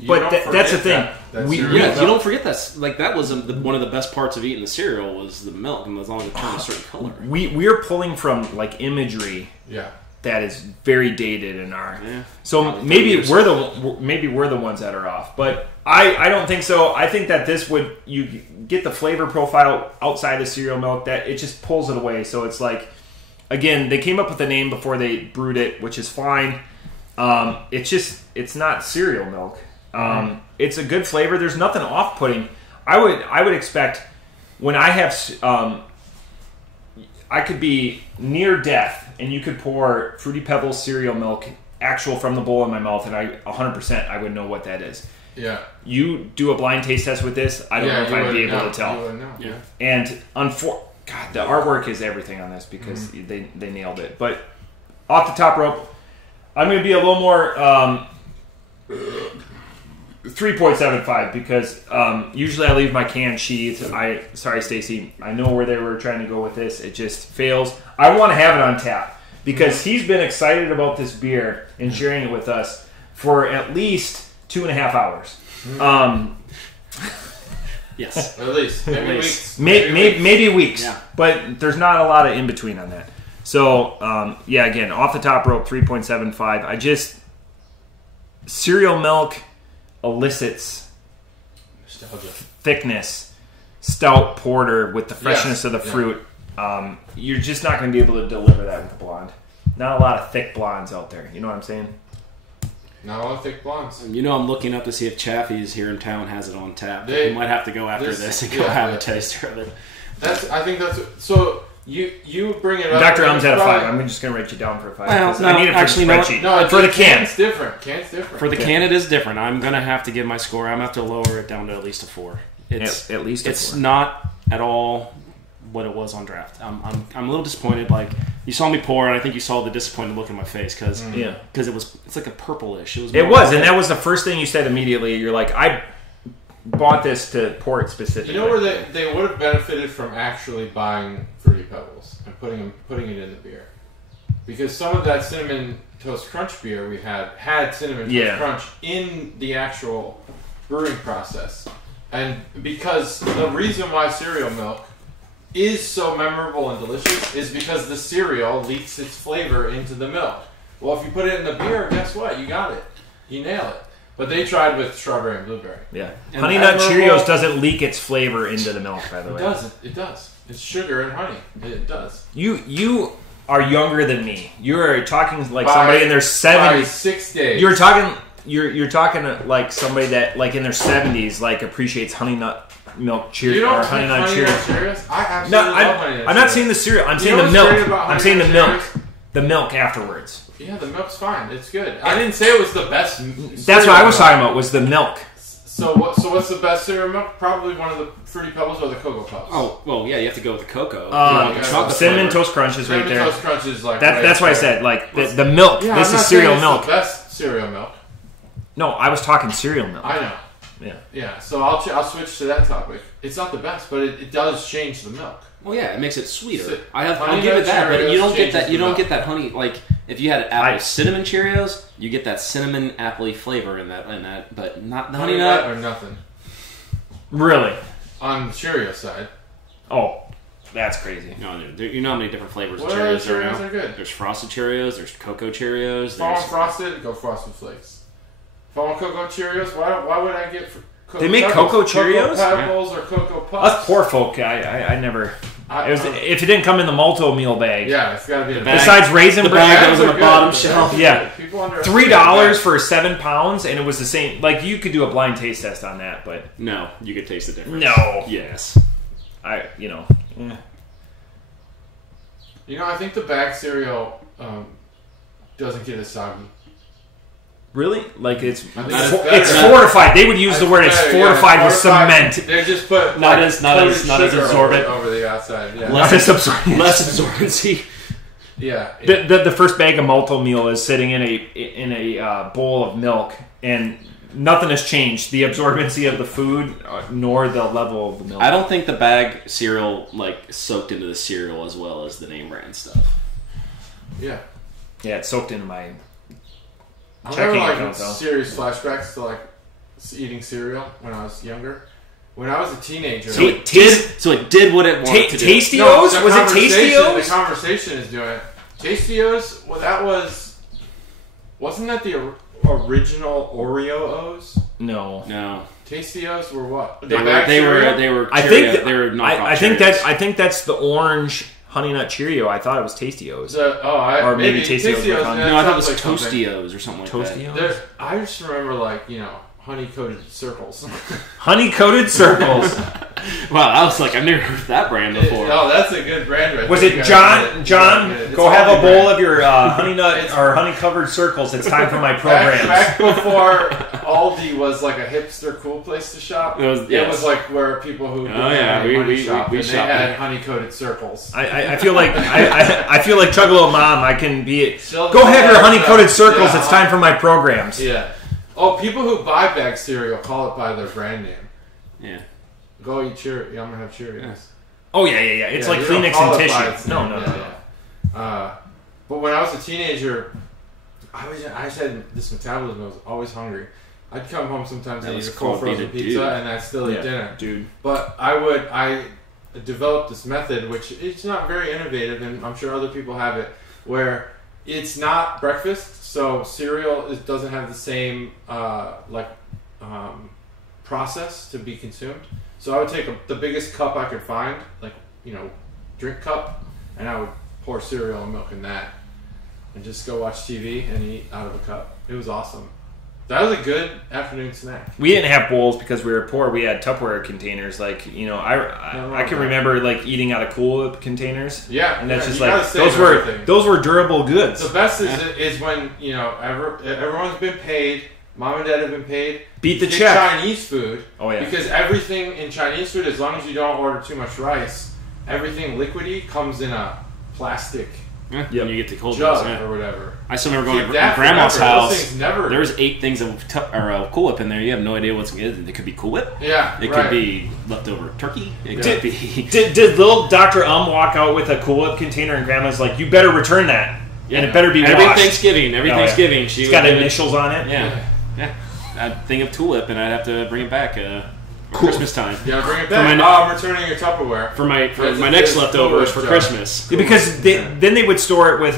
But that's the thing. You don't forget that was one of the best parts of eating the cereal was the milk, and as long as it turned a certain color. We're pulling from like imagery. Yeah. That is very dated in our. Yeah. So maybe we're the ones that are off, but I don't think so. I think that you get the flavor profile outside the cereal milk that it just pulls it away. So it's like, again, they came up with the name before they brewed it, which is fine. It's not cereal milk. It's a good flavor. There's nothing off-putting. I would expect when I have I could be near death and you could pour Fruity Pebbles cereal milk actual from the bowl in my mouth and 100% I would know what that is. Yeah. You do a blind taste test with this, I don't know if I'd be able to tell. Yeah. And God, the artwork is everything on this because they nailed it. But off the top rope, I'm going to be a little more 3.75 because usually I leave my can sheet. Sorry, Stacy. I know where they were trying to go with this. It just fails. I want to have it on tap because he's been excited about this beer and sharing it with us for at least 2.5 hours. Yes, at least maybe weeks. Maybe weeks. Yeah. But there's not a lot of in between on that. So again, off the top rope, 3.75. Cereal milk elicits nostalgia, thickness, stout porter with the freshness of the fruit. You're just not going to be able to deliver that with a blonde. Not a lot of thick blondes out there. You know what I'm saying? Not a lot of thick blondes. You know, I'm looking up to see if Chaffee's here in town has it on tap. We might have to go after this and go have a taster of it. I think that's so. You bring it up. Dr. Ums had a 5. I'm just going to write you down for a 5. Well, no, I need it for actually, the spreadsheet. No, for the can. Can's different. For the can, it is different. I'm going to have to give my score. I'm going to have to lower it down to at least a 4. It's at least a 4. It's not at all what it was on draft. I'm a little disappointed. Like, you saw me pour, and I think you saw the disappointed look in my face because it's like a purplish. And that was the first thing you said immediately. You're like, I bought this to pour it specifically. You know where they would have benefited from actually buying Fruity Pebbles and putting it in the beer, because some of that Cinnamon Toast Crunch beer we had Cinnamon Toast Crunch in the actual brewing process, and because the reason why cereal milk is so memorable and delicious is because the cereal leaks its flavor into the milk. Well, if you put it in the beer, guess what? You got it. You nail it. But they tried with strawberry and blueberry. Yeah. Honey Nut Cheerios doesn't leak its flavor into the milk, by the way. It doesn't. It does. It's sugar and honey. It does. You are younger than me. You are talking like somebody in their 70s. By 6 days. You're talking like somebody that like in their 70s like appreciates Honey Nut Milk Cheerios. You don't or Honey Nut Cheerios? I absolutely love Honey Nut I'm not saying the cereal. I'm saying the milk. I'm saying the milk. The milk afterwards. Yeah, the milk's fine. It's good. I didn't say it was the best. That's what I was talking about. Was the milk. So what's the best cereal milk? Probably one of the Fruity Pebbles or the Cocoa Puffs. Oh, well, yeah, you have to go with the cocoa. Cinnamon Toast Crunch is right there. Cinnamon Toast Crunch is like that's why I said like the milk. Yeah, this is cereal milk. The best cereal milk. No, I was talking cereal milk. I know. Yeah, so I'll switch to that topic. It's not the best, but it does change the milk. Well, yeah, it makes it sweeter. Honey I'll give it that, but you don't get that. You don't milk. get that honey. Like if you had apple cinnamon Cheerios, you get that cinnamon appley flavor in that, but not the honey nut or nothing. Really? On the Cheerio side. Oh, that's crazy. No, you know how many different flavors of What Cheerios other are Cheerios now? are good? There's frosted Cheerios. There's cocoa Cheerios. If I want frosted, go Frosted Flakes. If I want Cocoa Cheerios, why would I get Cocoa They make Pebbles? Cocoa Cheerios? Cocoa Pebbles or Cocoa Puffs? Us poor folk, I never. If it didn't come in the malto meal bag. Yeah, it's got to be the bag. Besides raisin The bran, bag goes on the bottom shelf. Yeah. $3 for for 7 pounds, and it was the same. Like you could do a blind taste test on that, but No, you could taste the difference. no. Yes. I think the bag cereal doesn't get as soggy. Really? Like it's better. fortified. They would use the word it's fortified with cement. They just put Not as sugar absorbent. over the outside. Yeah. Less absorbent. Less absorbency. Yeah. The first bag of malto meal is sitting in a bowl of milk, and nothing has changed. The absorbency of the food, nor the level of the milk. I don't think the bag cereal soaked into the cereal as well as the name brand stuff. Yeah. Yeah, it's soaked into my I checking remember account, though. serious flashbacks to eating cereal when I was younger. When I was a teenager, So it did what it wanted to do. Tastios? No, Was it Tastios? The conversation is doing it. Tastios. Well, wasn't that the original Oreo-Os? No. Tastios were what? They were. I think they were knockoff I think that's the orange Honey Nut Cheerio. I thought it was Tastios. Or maybe Tastios. No, I thought it was Toastios or something like Toastios? that. I just remember honey-coated circles. Honey-coated circles. Wow, I was I've never heard that brand before. No, that's a good brand right Was there. it John? John, go have a bowl of your honey nut or honey-covered circles. It's time for my programs. Back before Aldi was a hipster cool place to shop. It was where people who we shop. They had honey-coated circles. I feel like I feel like Chuggalo Mom. I can be. Go have your honey-coated circles. It's time for my programs. Yeah. Oh, people who buy bag cereal call it by their brand name. Yeah. Go eat Cheerios. Yeah, I'm gonna have Cheerios. Yeah. Oh yeah. It's like Kleenex and tissue. No. But when I was a teenager, I just had this metabolism. I was always hungry. I'd come home sometimes and eat a cold frozen pizza, and I'd still eat dinner. Dude. But I developed this method, which it's not very innovative, and I'm sure other people have it, where it's not breakfast, so cereal doesn't have the same process to be consumed. So I would take the biggest cup I could find, drink cup, and I would pour cereal and milk in that, and just go watch TV and eat out of a cup. It was awesome. That was a good afternoon snack. We didn't have bowls because we were poor. We had Tupperware containers. I can remember eating out of Cool Whip containers. Yeah, and that's just those were durable goods. The best is when everyone's been paid. Mom and Dad have been paid. Beat the check. Chinese food. Oh yeah. Because everything in Chinese food, as long as you don't order too much rice, everything liquidy comes in a plastic. Yeah, and you get the cold jug ones, or whatever. I still remember going to Grandma's house. There was 8 things of Cool Whip in there. You have no idea what's in it. It could be Cool Whip. Yeah, it could be leftover turkey. It could be. Did little Dr. walk out with a Cool Whip container, and Grandma's like, "You better return that, and it better be washed." Every Thanksgiving, it's got initials on it. Yeah. A thing of Cool Whip, and I'd have to bring it back. Christmas time. Yeah, bring it back. I'm returning your Tupperware for my next leftovers for Christmas. Yeah, because then they would store it with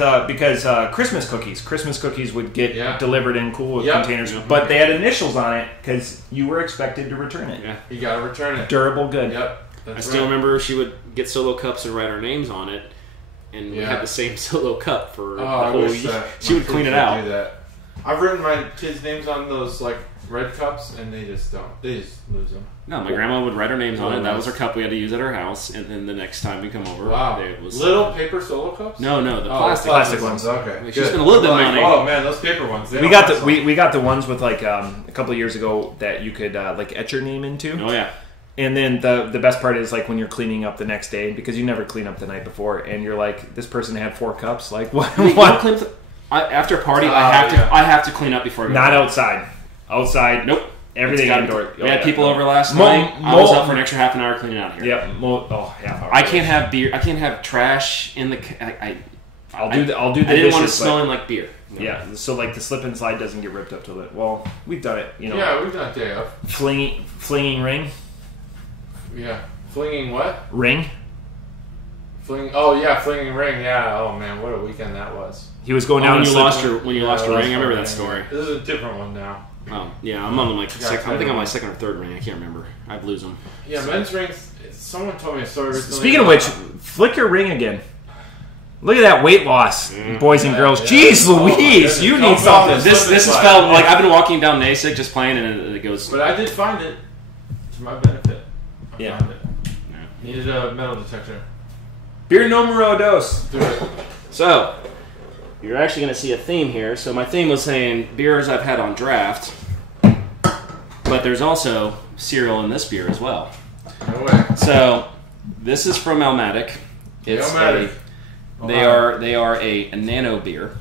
Christmas cookies. Christmas cookies would get delivered in Cool Whip containers, but they had initials on it because you were expected to return it. Yeah, you got to return it. Durable good. Yep. I still remember she would get Solo cups and write our names on it, and we had the same Solo cup for the whole year. She would clean it out. Do that. I've written my kids' names on those red cups, and they just don't. They just lose them. No, my grandma would write our names on it. That was our cup we had to use at her house, and then the next time we come over, it was little paper Solo cups. No, the plastic ones. Okay, she spent a little bit of money. Oh man, those paper ones. We got the ones with a couple of years ago that you could etch your name into. Oh yeah. And then the best part is when you're cleaning up the next day, because you never clean up the night before, and you're like, this person had 4 cups. Like what? After a party, I have to clean up before I go. Not outside. Outside, nope. Everything indoor. We had people over last night. I was up for an extra half an hour cleaning out here. Yep. Half hour. I can't have beer. I can't have trash in the. I'll do the. I didn't want it smelling like beer. Yeah. So like the slip and slide doesn't get ripped up till it. Well, we've done it. Yeah, we've done it day of. Flinging ring. Yeah. Flinging what? Ring. Flinging ring. Yeah. Oh man, what a weekend that was. He was going down. When you lost your ring. I remember that story. This is a different one now. Oh yeah, I'm on like I think on my second or third ring. I can't remember. I'd lose them. Yeah, men's rings. Someone told me a story recently. Speaking of which, flick your ring again. Look at that weight loss, boys and girls. Jeez Louise, you need something. This is felt like I've been walking down Nasik just playing, and it goes. But I did find it to my benefit. I found it. Yeah. Needed a metal detector. Beer numero dos. Do it. So, you're actually going to see a theme here. So my theme was saying beers I've had on draft, but there's also cereal in this beer as well. No way. So this is from Alematic. It's Alematic. They are a nano beer,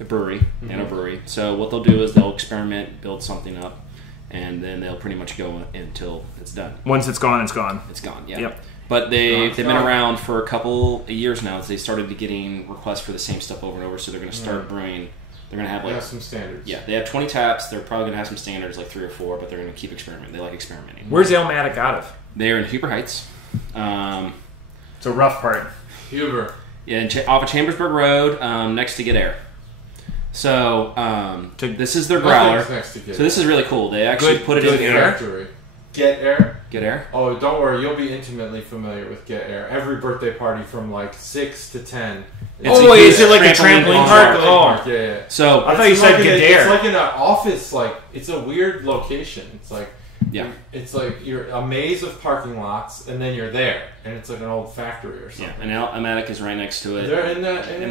a brewery, nano brewery. So what they'll do is they'll experiment, build something up, and then they'll pretty much go until it's done. Once it's gone, it's gone. It's gone. Yeah. Yep. But they've been around for a couple of years now. They started getting requests for the same stuff over and over, so they're going to start brewing. They're going to have some standards. Yeah, they have 20 taps. They're probably going to have some standards, like 3 or 4, but they're going to keep experimenting. They like experimenting. Where's Alematic out of? They're in Huber Heights. It's a rough part. Huber. Yeah, off of Chambersburg Road, next to Get Air. So this is their growler. So this is really cool. They actually put it in air. Factory. Get Air? Get Air? Oh, don't worry. You'll be intimately familiar with Get Air. Every birthday party from like 6 to 10. Is it like a trampoline park? Yeah. So I thought you said Get Air. It's like in an office. Like it's a weird location. It's like it's like you're a maze of parking lots, and then you're there, and it's like an old factory or something. Yeah, and Alematic is right next to it. They're in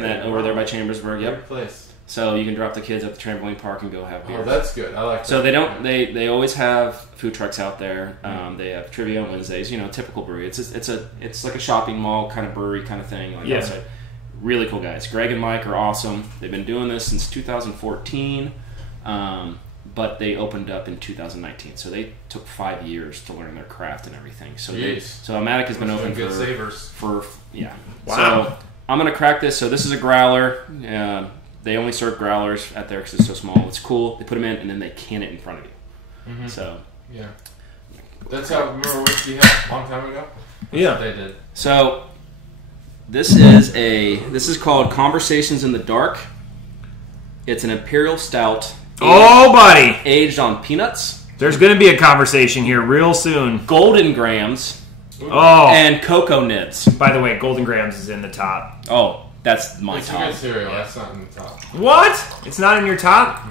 that over there by Chambersburg. Yep. Great place. So you can drop the kids at the trampoline park and go have beer. Oh, that's good. I like that. So they always have food trucks out there. They have trivia on Wednesdays. Typical brewery. It's like a shopping mall kind of brewery kind of thing. Like outside. Really cool guys. Greg and Mike are awesome. They've been doing this since 2014, but they opened up in 2019. So they took 5 years to learn their craft and everything. So Alematic has been open for Wow. So I'm gonna crack this. So this is a growler. They only serve growlers at there because it's so small. It's cool. They put them in and then they can it in front of you. So that's how. Remember whiskey had a long time ago? That's what they did. So this is called Conversations in the Dark. It's an imperial stout. Buddy, aged on peanuts. There's going to be a conversation here real soon. Golden grams. And cocoa nibs. By the way, Golden Grams is in the top. Oh, that's my top. It's a good cereal. That's not in the top. What? It's not in your top?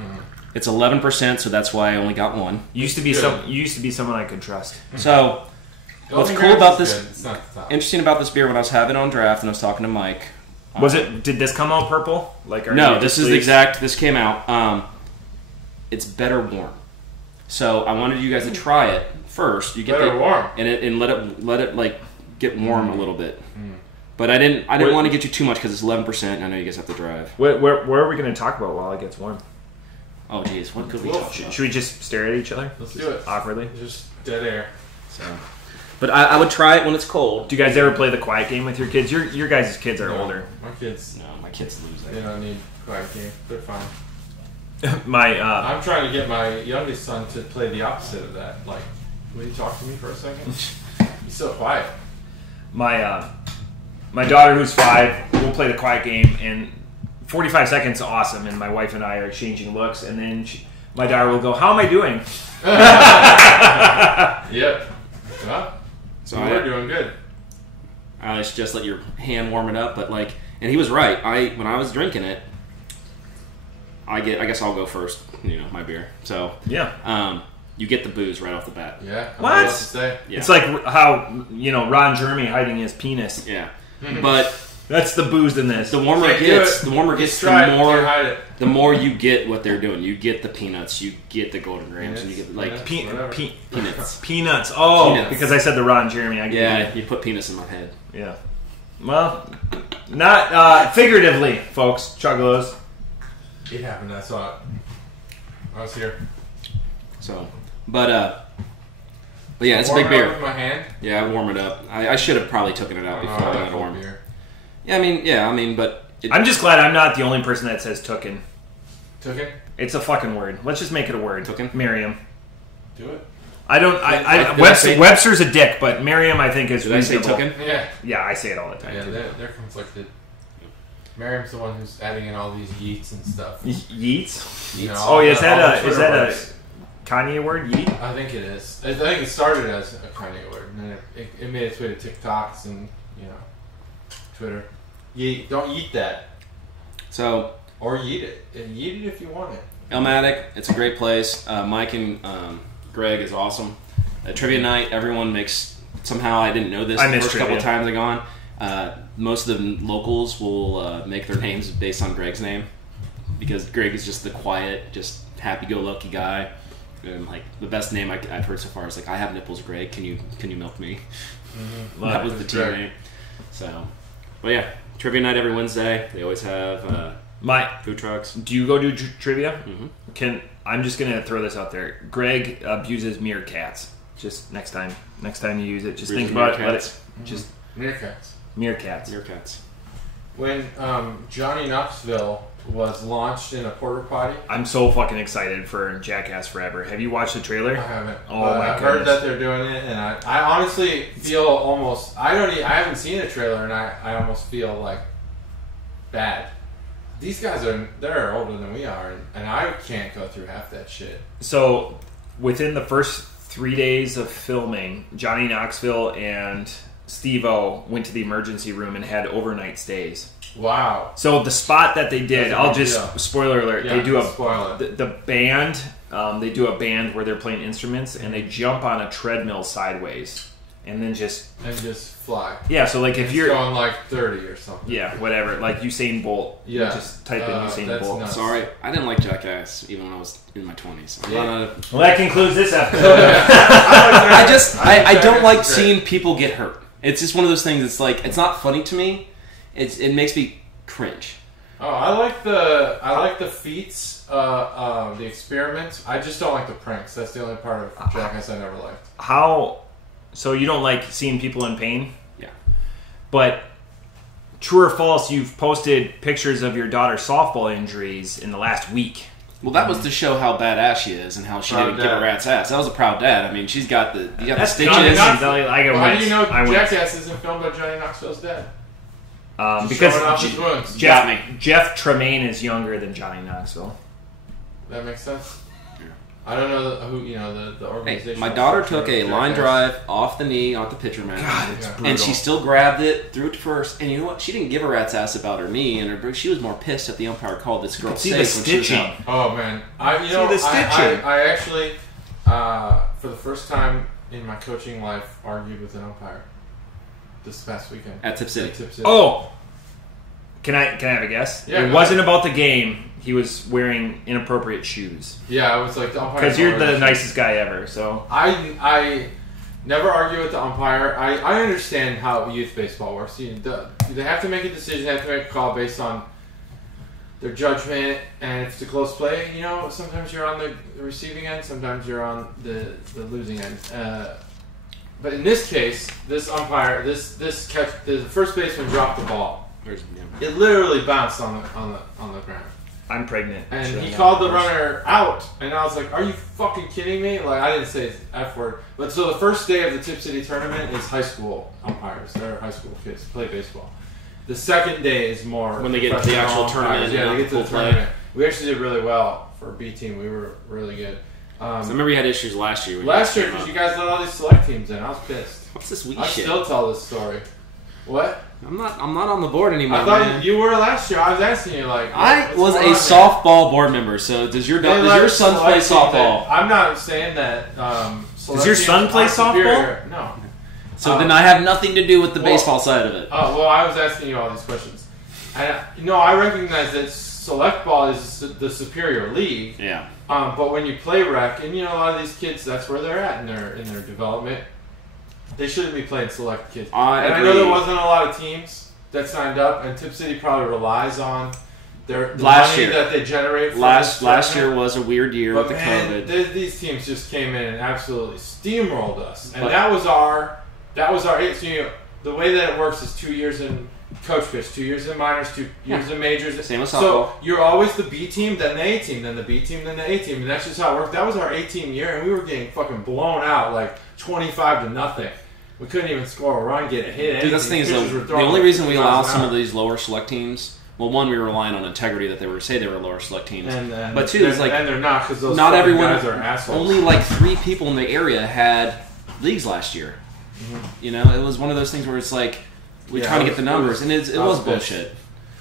It's 11%, so that's why I only got one. You used to be someone I could trust. So what's cool about this? Interesting about this beer when I was having it on draft and I was talking to Mike. Did this come out purple? No, this is the exact. This came out. It's better warm. So I wanted you guys to try it first. You get better warm, and let it like get warm a little bit. But I didn't want to get you too much because it's 11%. And I know you guys have to drive. Where are we going to talk about while it gets warm? Oh, geez, what could we talk about? Should we just stare at each other? Let's do it awkwardly. Just dead air. So, but I would try it when it's cold. Do you guys ever play the quiet game with your kids? Your guys' kids are older. My kids. No, my kids lose that. They don't need quiet game. They're fine. I'm trying to get my youngest son to play the opposite of that. Like, will you talk to me for a second? He's so quiet. My daughter, who's 5, will play the quiet game, and 45 seconds, awesome. And my wife and I are exchanging looks, and then my daughter will go, "How am I doing?" Yep. Well, so we're doing good. I just let your hand warm it up, but and he was right. When I was drinking it, I guess I'll go first. My beer. So you get the booze right off the bat. Yeah. What? Yeah. It's like how Ron Jeremy hiding his penis. Yeah. But that's the booze in this. The warmer it gets, the more you get what they're doing. You get the peanuts, you get the Golden Grams, and you get peanuts. Peanuts. Oh, peanuts. Because I said the Ron Jeremy. You put peanuts in my head. Yeah. Well, not figuratively, folks. Chuggalos. It happened. I saw it. I was here. So But yeah, it's a big beer. With my hand. Yeah, I warm it up. I should have probably taken it out before I got it warm. Beer. Yeah, I mean, but I'm just glad I'm not the only person that says tooken. Tooken? It's a fucking word. Let's just make it a word. Tooken? Merriam. Do it. I don't. Webster's a dick, but Merriam I think is reasonable. Did I say tooken? Yeah. Yeah, I say it all the time. Yeah, they're conflicted. Merriam's the one who's adding in all these yeets and stuff. Yeets? You know, Oh, is that a words. Kanye word? Yeet? I think it is. I think it started as a Kanye word, and then it made its way to TikToks and Twitter. Yeet, don't yeet that. So, or yeet it. Yeet it if you want it. Alematic, it's a great place. Mike and Greg is awesome. Trivia night, everyone makes. Somehow I didn't know this the first couple of times I gone. Most of the locals will make their names based on Greg's name because Greg is just the quiet, just happy-go-lucky guy. And like the best name I've heard so far is like, I have nipples, Greg. Can you milk me? Mm-hmm. That was the team name. So, but yeah, trivia night every Wednesday. They always have food trucks. Do you go do trivia? Mm-hmm. I'm just gonna throw this out there. Greg abuses meerkats. Just next time you use it, just think about it. Let it just Meerkats. Meerkats. When Johnny Knoxville was launched in a porta potty. I'm so fucking excited for Jackass Forever. Have you watched the trailer? I haven't. Oh my goodness. I've heard that they're doing it, and I honestly feel almost. I haven't seen a trailer, and I almost feel like bad. These guys they're older than we are, and I can't go through half that shit. So, within the first 3 days of filming, Johnny Knoxville and Steve-O went to the emergency room and had overnight stays. Wow. So the spot that they did, spoiler alert, yeah, they do the band, they do a band where they're playing instruments and they jump on a treadmill sideways and then just fly. Yeah, so like if you're going like 30 or something. Yeah, whatever. Like Usain Bolt. Yeah. You just type in Usain Bolt. Nuts. Sorry, I didn't like Jackass even when I was in my 20s. Well, that concludes this episode. I don't like seeing people get hurt. It's just one of those things. It's like it's not funny to me. It makes me cringe. Oh, I like the feats, the experiments. I just don't like the pranks. That's the only part of Jackass I never liked. So you don't like seeing people in pain? Yeah. But true or false, you've posted pictures of your daughter's softball injuries in the last week. Well, that was to show how badass she is and how she didn't give a rat's ass. That was a proud dad. I mean, she's got the stitches. How do you know Jackass isn't filmed by Johnny Knoxville's dad? Because Jeff Tremaine is younger than Johnny Knoxville. That makes sense. Yeah. I don't know the organization. Hey, my daughter took a line drive off the knee, off the pitcher mat, and she still grabbed it, threw it to first. And you know what? She didn't give a rat's ass about her knee, and she was more pissed that the umpire called this girl safe when she was out. Oh man, I actually, for the first time in my coaching life, argued with an umpire. This past weekend at TIpp CIty. Oh, can I have a guess? Yeah, it wasn't about the game. He was wearing inappropriate shoes. Yeah, I was like the umpire. Because you're the nicest guy ever. So I never argue with the umpire. I understand how youth baseball works. They have to make a decision. They have to make a call based on their judgment, and if it's a close play, sometimes you're on the receiving end, sometimes you're on the losing end. But in this case, this umpire, this catch, the first baseman dropped the ball. It literally bounced on the ground. I'm pregnant. And he called the runner out, and I was like, "Are you fucking kidding me?" Like I didn't say F word, but so the first day of the TIpp CIty tournament is high school umpires. They're high school kids play baseball. The second day is more when they get to the actual tournament. Yeah, they get to the tournament. We actually did really well for B team. We were really good. So I remember you had issues last year. Last year, because you guys let all these select teams in, I was pissed. What's this weak I shit? still tell this story. What? I'm not on the board anymore. I thought you were last year. I was asking you I was a softball board member. So does your son play softball? I'm not saying that. Does your son play softball? No. So then I have nothing to do with the baseball side of it. Oh well, I was asking you all these questions, and I recognize that select ball is the superior league. Yeah. But when you play rec, and a lot of these kids, that's where they're at in their development. They shouldn't be playing select kids. I know there wasn't a lot of teams that signed up, and TIpp CIty probably relies on the last money year that they generate. From last year was a weird year with the COVID. These teams just came in and absolutely steamrolled us, and that was our. So, the way that it works is 2 years in coach pitch, 2 years in minors, 2 years in majors. Same with softball. So you're always the B team, then the A team, then the B team, then the A team, and that's just how it worked. That was our A team year, and we were getting fucking blown out like 25-0. We couldn't even score a run, get a hit. Dude, that's the thing is, the only reason we allow some of these lower select teams, well, one, we were relying on integrity that they were say they were lower select teams, but two, it's like and they're not because those not everyone guys are assholes. Only like 3 people in the area had leagues last year. Mm-hmm. You know, it was one of those things where it's like we're trying to get the numbers, and it was bullshit.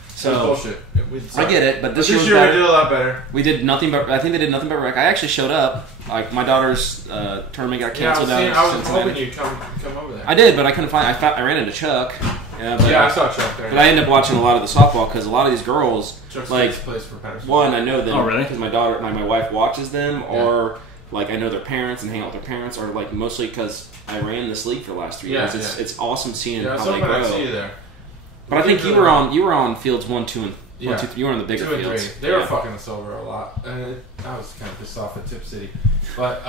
So it was bullshit. I get it, but this year we did a lot better. We did nothing but. I think they did nothing but rec. I actually showed up. Like my daughter's tournament got canceled. I was hoping you'd come over there. I did, but I couldn't find. I ran into Chuck. I saw Chuck there. But I ended up watching a lot of the softball because a lot of these girls, Chuck's like, plays for Patterson. One, I know them. Oh, really? Because my wife watches them, or like I know their parents and hang out with their parents, or like mostly because I ran this league for the last 3 years. It's awesome seeing how they grow. I see you there. But I think you were on fields 1, 2, and 1, 2, 3. You were on the bigger 2 and fields. 3. They were fucking us over a lot, and I was kind of pissed off at TIpp CIty. But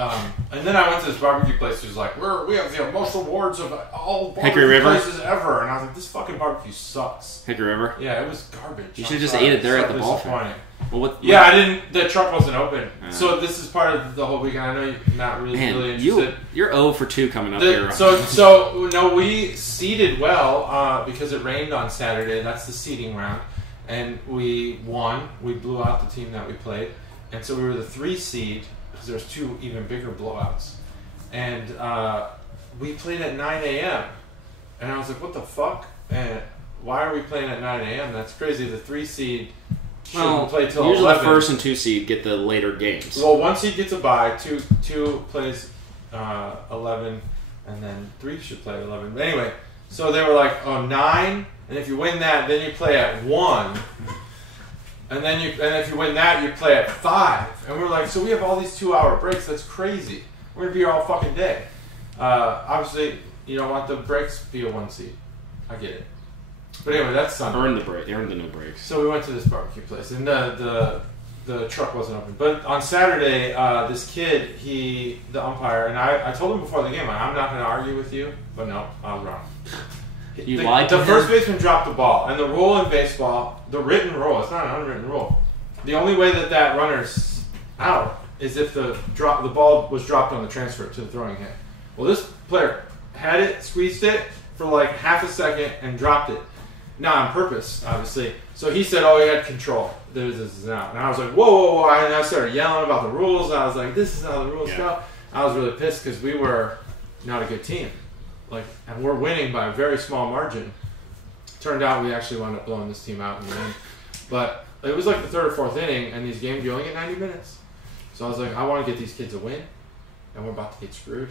and then I went to this barbecue place. Who's like, we have the most awards of all barbecue places ever, and I was like, this fucking barbecue sucks. Hickory River. Yeah, it was garbage. You should have just ate it there at the ballpark. Well, I didn't. The truck wasn't open, so this is part of the whole weekend. I know you're not really interested. You're 0 for 2 coming up here. So no, we seeded well because it rained on Saturday. That's the seeding round, and we won. We blew out the team that we played, and so we were the 3 seed because there's 2 even bigger blowouts, and we played at 9 a.m. And I was like, what the fuck? And why are we playing at 9 a.m.? That's crazy. The 3 seed. Play till usually 11. The 1st and 2 seed get the later games. Well, 1 seed gets a bye, 2 plays 11, and then 3 should play 11. But anyway, so they were like, 9, and if you win that, then you play at 1, and if you win that, you play at 5. And we're like, so we have all these 2-hour breaks. That's crazy. We're gonna be here all fucking day. Obviously, you don't want the breaks to be a 1 seed. I get it. But anyway, that's Sunday. Earn the break. Earn the no breaks. So we went to this barbecue place, and the truck wasn't open. But on Saturday, this kid, the umpire, and I told him before the game, I'm not going to argue with you, but no, I was wrong. You lied to him? The first baseman dropped the ball, and the rule in baseball, the written rule, it's not an unwritten rule. The only way that runner's out is if the ball was dropped on the transfer to the throwing hand. Well, this player had it, squeezed it for like half a second, and dropped it. Not on purpose, obviously. So he said, he had control. This is out. And I was like, whoa. And I started yelling about the rules. And I was like, this is how the rules go. I was really pissed because we were not a good team. And we're winning by a very small margin. Turned out we actually wound up blowing this team out in the end. But it was like the 3rd or 4th inning, and these games, you only get 90 minutes. So I was like, I want to get these kids a win, and we're about to get screwed.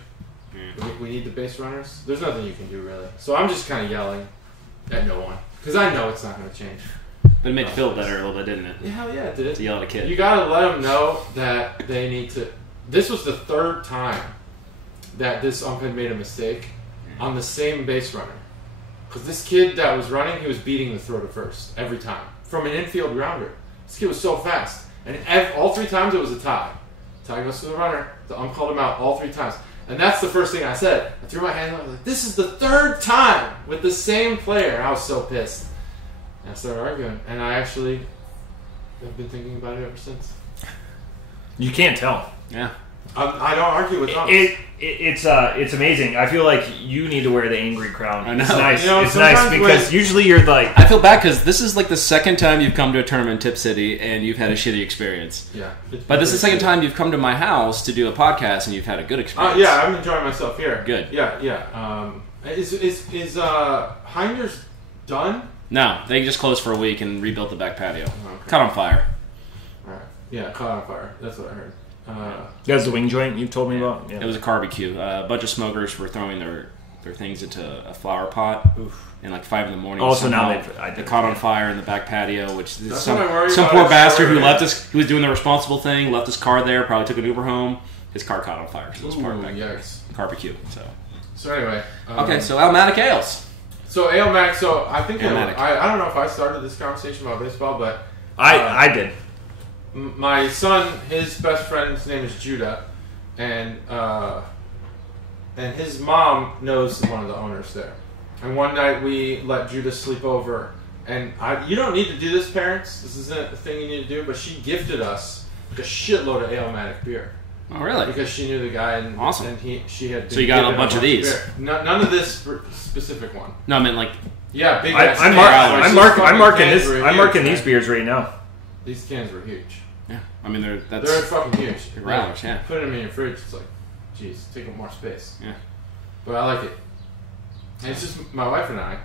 We need the base runners. There's nothing you can do, really. So I'm just kind of yelling at no one. Because I know it's not going to change. But it made you feel better a little bit, didn't it? Yeah, hell yeah, it did. To yell at a kid. You got to let them know that they need to... This was the 3rd time that this ump had made a mistake on the same base runner. Because this kid that was running, he was beating the throw to first every time. From an infield grounder. This kid was so fast. And all 3 times it was a tie. Tie goes to the runner. The ump called him out all 3 times. And that's the first thing I said. I threw my hand up. I was like, this is the 3rd time with the same player. And I was so pissed. And I started arguing. And I actually have been thinking about it ever since. You can't tell. Yeah. I don't argue with Thomas. It's amazing. I feel like you need to wear the angry crown. I know. It's nice. It's nice because usually you're like... I feel bad because this is like the 2nd time you've come to a tournament in TIpp CIty and you've had a shitty experience. Yeah. But this is the 2nd time you've come to my house to do a podcast and you've had a good experience. Yeah, I'm enjoying myself here. Good. Yeah. Is Hinders done? No, they just closed for a week and rebuilt the back patio. Oh, okay. Caught on fire. All right. Yeah, caught on fire. That's what I heard. That's the wing joint you told me about? Yeah. It was a barbecue. A bunch of smokers were throwing their things into a flower pot. Oof. And like 5 in the morning. Also, now they caught on fire in the back patio, which That's some poor bastard who left us. He was doing the responsible thing, left his car there, probably took an Uber home. His car caught on fire. So it was parked back there. Barbecue. So anyway. Okay, so Alematic Ales. So Alematic. So I think Alematic. I don't know if I started this conversation about baseball, but I did. My son, his best friend's name is Judah, and his mom knows one of the owners there. And one night we let Judah sleep over, and you don't need to do this, parents. This isn't a thing you need to do, but she gifted us a shitload of Alematic beer. Oh, really? Because she knew the guy, and awesome. And she had. So you got a bunch of these? None of this specific one. No, I mean like. Yeah, big. I'm marking this. I'm marking these beers right now. These cans were huge. Yeah, I mean they're fucking huge. They're growlers, yeah. Put them in your fridge. It's like, geez, take up more space. Yeah. But I like it. And it's just my wife and I.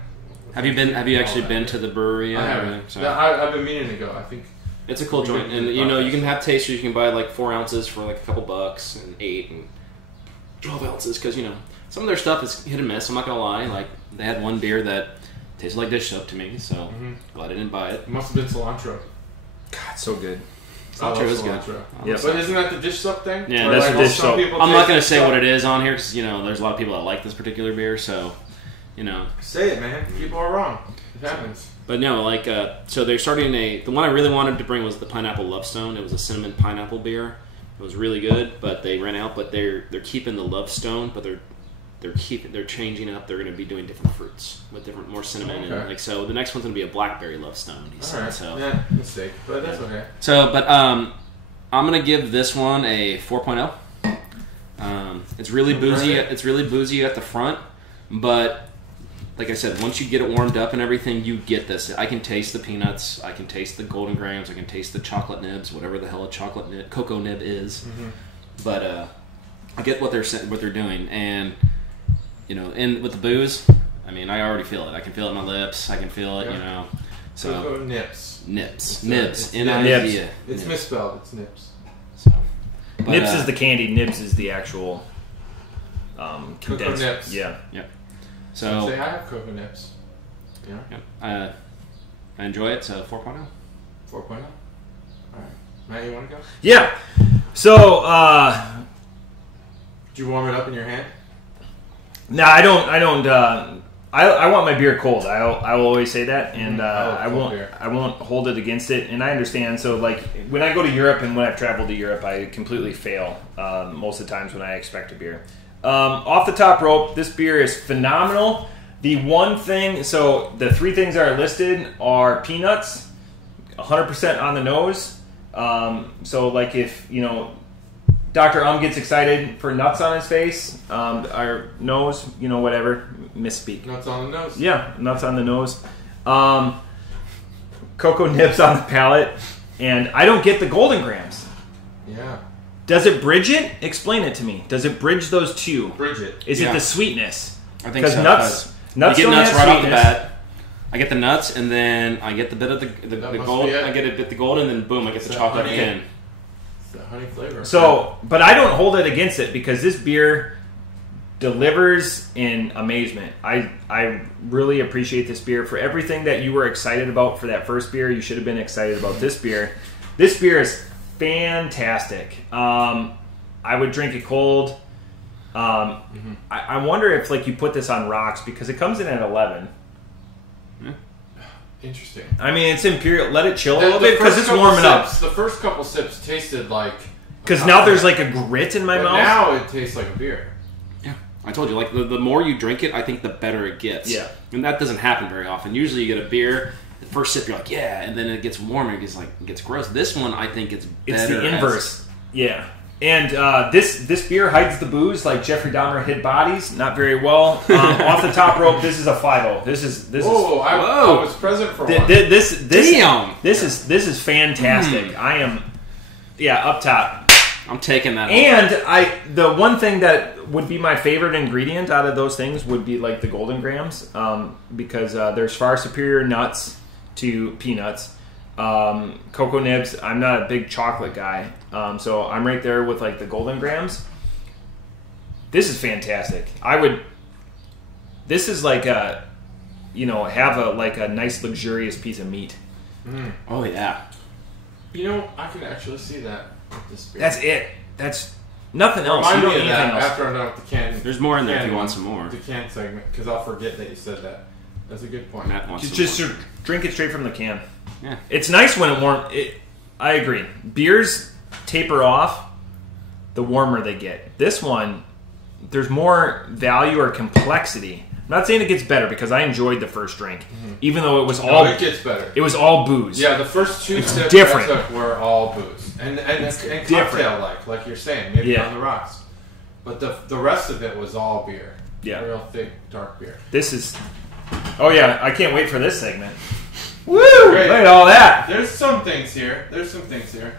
Have you actually been to the brewery? I haven't. I've been meaning to go. I think it's a cool joint, and you can have tasters. You can buy like 4 ounces for like a couple bucks, and 8 and 12 ounces because some of their stuff is hit and miss. I'm not gonna lie. Like they had one beer that tasted like dish soap to me, so glad I didn't buy it. It must have been cilantro. God, so good. Cilantro is good. Yeah, but isn't that the dish soap thing? Yeah, that's the dish soap. I'm not gonna say what it is on here because there's a lot of people that like this particular beer, so. Say it, man. People are wrong. It happens. But no, like, so they're starting the one I really wanted to bring was the Pineapple Lovestone. It was a cinnamon pineapple beer. It was really good, but they ran out. But they're keeping the Lovestone, but they're changing up. They're going to be doing different fruits with more cinnamon and like so. The next one's going to be a blackberry Lovestone. He said. Right. So yeah, mistake, but that's okay. So, but I'm going to give this one a 4.0. It's really boozy. It's really boozy at the front, but. Like I said, once you get it warmed up and everything, you get this. I can taste the peanuts. I can taste the golden grams. I can taste the chocolate nibs, whatever the hell a cocoa nib is. Mm-hmm. But I get what they're doing, and and with the booze, I mean, I already feel it. I can feel it in my lips. I can feel it. So cocoa nibs. Nibs. Nibs. It's misspelled. It's nibs. So, nibs is the candy. Nibs is the actual condensed. Cocoa nibs. Yeah. Yeah. So say I have cocoa nips. I enjoy it. So 4.0. 4.0. All right, Matt, you want to go? Yeah. So did you warm it up in your hand? No, I don't. I want my beer cold. I will always say that, and I won't hold it against it. And I understand. So like when I go to Europe and when I've traveled to Europe, I completely fail most of the times when I expect a beer. Off the top rope, this beer is phenomenal. The one thing, so the 3 things that are listed are peanuts, 100% on the nose. So like if, Dr. Gets excited for nuts on his face, our nose, whatever, misspeak. Nuts on the nose? Yeah, nuts on the nose. Cocoa nibs on the palate, and I don't get the golden grams. Yeah. Does it bridge it? Explain it to me. Does it bridge those two? Bridge it. Is it the sweetness? I think so. Nuts you get don't nuts have right sweetness. off the bat. I get the nuts, and then I get the bit of the gold. I get a bit of the gold, and then boom, I get the chocolate again. It's the honey flavor. So, but I don't hold it against it because this beer delivers in amazement. I really appreciate this beer. For everything that you were excited about for that first beer, you should have been excited about this beer. This beer is fantastic. I would drink it cold. I wonder if you put this on rocks because it comes in at 11. Interesting. I mean, it's imperial. Let it chill a little bit because it's warming up. The first couple sips tasted like. Because now there's like a grit in my mouth. Now it tastes like a beer. Yeah, I told you. The more you drink it, I think the better it gets. Yeah, and that doesn't happen very often. Usually, you get a beer. The first sip, you're like, yeah, and then it gets warmer. It gets gross. This one, I think it's better. It's the inverse. Yeah. And this beer hides the booze like Jeffrey Dahmer hid bodies. Not very well. Off the top rope, this is a 5.0. This is. I was present for one. Damn. This is fantastic. I am. Yeah, up top. I'm taking that. And the one thing that would be my favorite ingredient out of those things would be like the golden grams, because there's far superior nuts to peanuts. Cocoa nibs. I'm not a big chocolate guy, so I'm right there with the golden grams. This is fantastic. This is like a, have a nice luxurious piece of meat. Mm. Oh yeah. I can actually see that with this beer. That's it. That's nothing else. Remind me of that after I'm done with the can. There's more in there if you want some more. The can segment, because I'll forget that you said that. That's a good point. Matt wants just drink it straight from the can. Yeah. It's nice when it warm. I agree. Beers taper off the warmer they get. This one, there's more value or complexity. I'm not saying it gets better because I enjoyed the first drink, even though it was all. it gets better. It was all booze. Yeah, the first two sips different. I took were all booze and cocktail like you're saying, maybe on the rocks. But the rest of it was all beer. Yeah, real thick, dark beer. This is. Oh yeah, I can't wait for this segment. Woo! Great. Look at all that. There's some things here.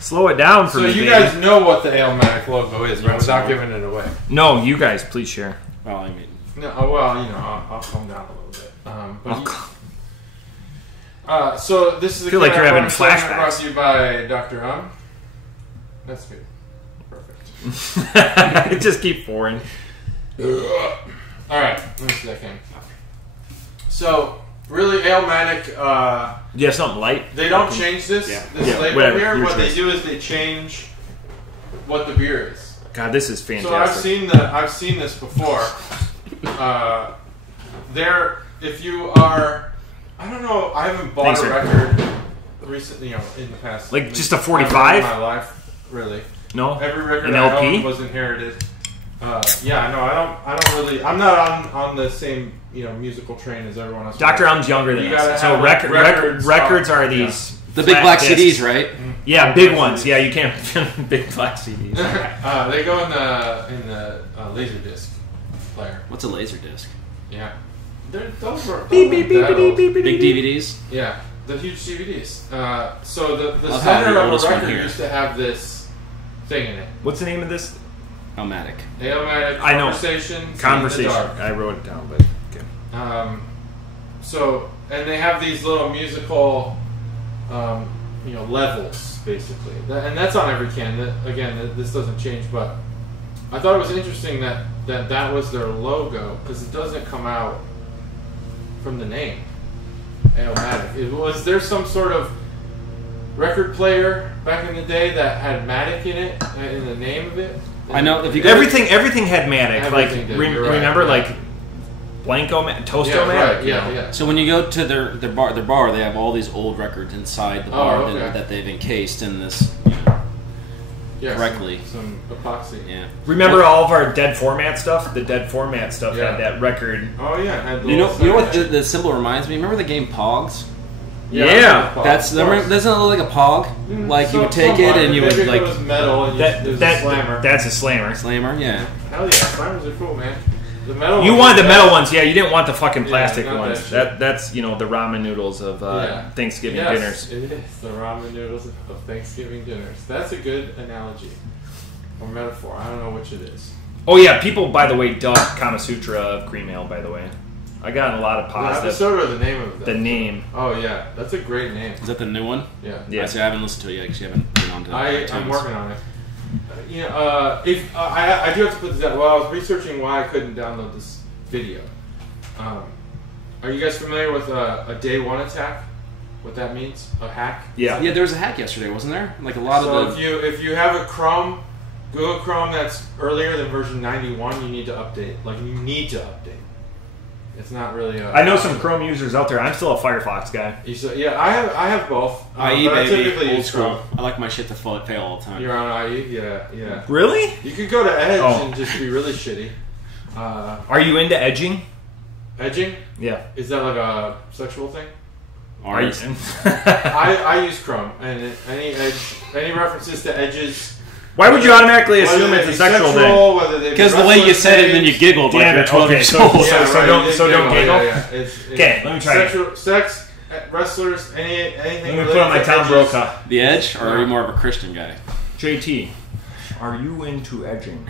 Slow it down for me. So you guys know what the Alematic logo is, right? Without giving it away. No, you guys, please share. Well, I mean, no. Well, I'll calm down a little bit. So this is. I feel like you're having flashbacks. Brought to you by Dr. That's good. It just keep pouring. All right, let me see that can. So. Really, Alematic. You have something light? They don't change this label whatever, here. What they do is they change what the beer is. God, this is fantastic. So I've seen this before. If you are, I don't know. I haven't bought a record recently. In the past, like just a 45 in my life, really. No, every record an I LP owned was inherited. I don't really. I'm not on the same musical train as everyone else. Dr. Elm's younger than us. So records are these the big black CDs, right? Yeah, big ones. Yeah, you can't big black CDs. They go in the laser disc player. What's a laser disc? Yeah, those were beep, beep, beep, beep, beep, beep, big DVDs. Yeah, the huge DVDs. So the center of a record used to have this thing in it. What's the name of this? Alematic. Alematic. I know. Conversation. I wrote it down, but okay. So, and they have these little musical, levels basically, and that's on every can. This doesn't change, but I thought it was interesting that was their logo because it doesn't come out from the name Alematic. Was there some sort of record player back in the day that had Matic in it in the name of it? I know if you everything had Matic. Everything did, remember Blanco Toast-O-Matic. Yeah. So when you go to their bar, they have all these old records inside the bar that they've encased in this correctly. Some epoxy. Yeah. Remember all of our dead format stuff? The dead format stuff had that record. Oh yeah. You know what the symbol reminds me? Remember the game Pogs? Yeah. Doesn't it look like a Pog? Like you would take it and you would like metal and there's a slammer. That's a slammer. Slammer, yeah. Hell yeah, slammers are cool, man. The metal. You wanted the metal ones, yeah. You didn't want the fucking plastic ones. That that's the ramen noodles of Thanksgiving dinners. It is the ramen noodles of Thanksgiving dinners. That's a good analogy or metaphor. I don't know which it is. Oh yeah, people by the way dub Kama Sutra of cream ale. By the way, I got a lot of positive. The episode or the name of that? The name. Oh yeah, that's a great name. Is that the new one? Yeah. I haven't listened to it yet because you haven't been on to it. I'm working on it. If I do have to put this out. Well, I was researching why I couldn't download this video. Are you guys familiar with a day one attack? What that means? A hack? Yeah. Yeah, there was a hack yesterday, wasn't there? Like a lot of the. If you have a Google Chrome that's earlier than version 91, you need to update. It's not really. I know some Chrome users out there. I'm still a Firefox guy. I have both. IE, but baby, I typically old use school. Chrome. I like my shit to fail all the time. You're on IE, yeah. Really? You could go to Edge and just be really shitty. Are you into edging? Edging? Yeah. Is that like a sexual thing? Are you? I use Chrome, and any references to edges. Why would you automatically assume it's a sexual thing? Because the way you said it, and then you giggled like you're 12 years old. So don't giggle. Okay, let me try it. Sex, wrestlers, anything. Let me put on my Tom Brokaw. The Edge, or are you more of a Christian guy? JT, are you into edging?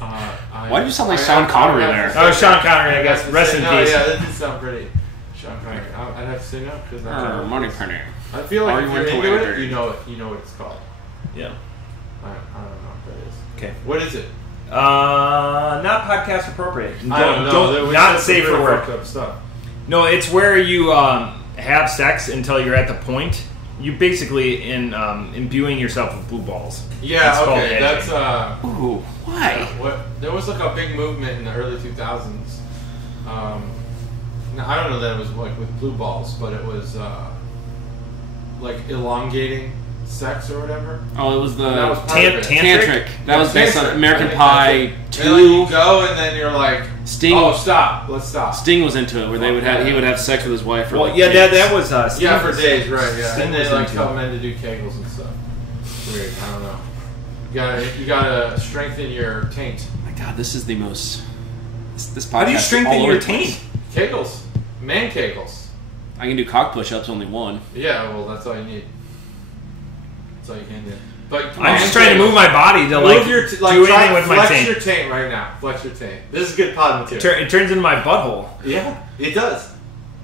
Why do you sound like Sean Connery there? Oh, Sean Connery, I guess. Rest in peace. Yeah, that did sound pretty. Sean Connery. I'd have to say no because Money Penny. I feel like if you're into it, you know what it's called. Yeah. I don't know what that is. Okay. What is it? Not podcast appropriate. Don't not safe for work. Stuff. No, it's where you have sex until you're at the point. You basically imbuing yourself with blue balls. Yeah, it's okay, that's Ooh, why? There was like a big movement in the early 2000s. Now I don't know that it was like with blue balls, but it was like elongating sex or whatever. Oh, it was the That was part of it. tantric. That was based on Tantric. American I think Pie that's it. 2. And like you go and then you're like, Sting. oh, stop, let's stop. Sting was into it, where he would have sex with his wife for Well, like yeah, days. that was Steve Yeah, for was- days, right? Yeah, Sting and was they like into tell it. men to do kegels and stuff. Weird. I don't know. You gotta strengthen your taint. My God, this is the most. This podcast How do you is strengthen all over your the place. taint? Kegels, man kegels. I can do cock push-ups, only one. Yeah, well, that's all you need. That's all you can do. But I'm just trying to move my body to like do do anything with my flex taint. your taint right now. Flex your taint. This is good pod material. It turns into my butthole. Yeah, it does.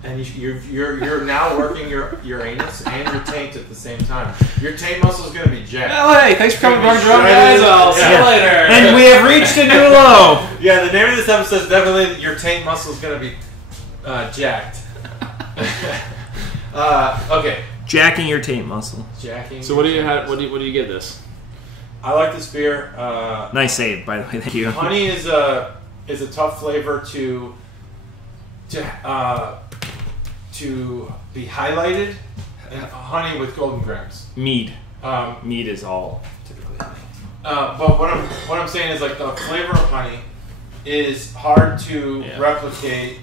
And you're now working your anus and your taint at the same time. Your taint muscle is going to be jacked. Oh, hey, thanks for coming to our drum, Shredded. guys. I'll see you Yeah. later. And we have reached a new low. Yeah, the name of this episode is definitely that your taint muscle is going to be jacked. Okay, Jacking your taint muscle. jacking. So what do you give this? I like this beer. Nice save, by the way. Thank you. Honey is a tough flavor to be highlighted. And honey with golden grams. Mead. Um, Mead is all typically. but what I'm saying is like the flavor of honey is hard to replicate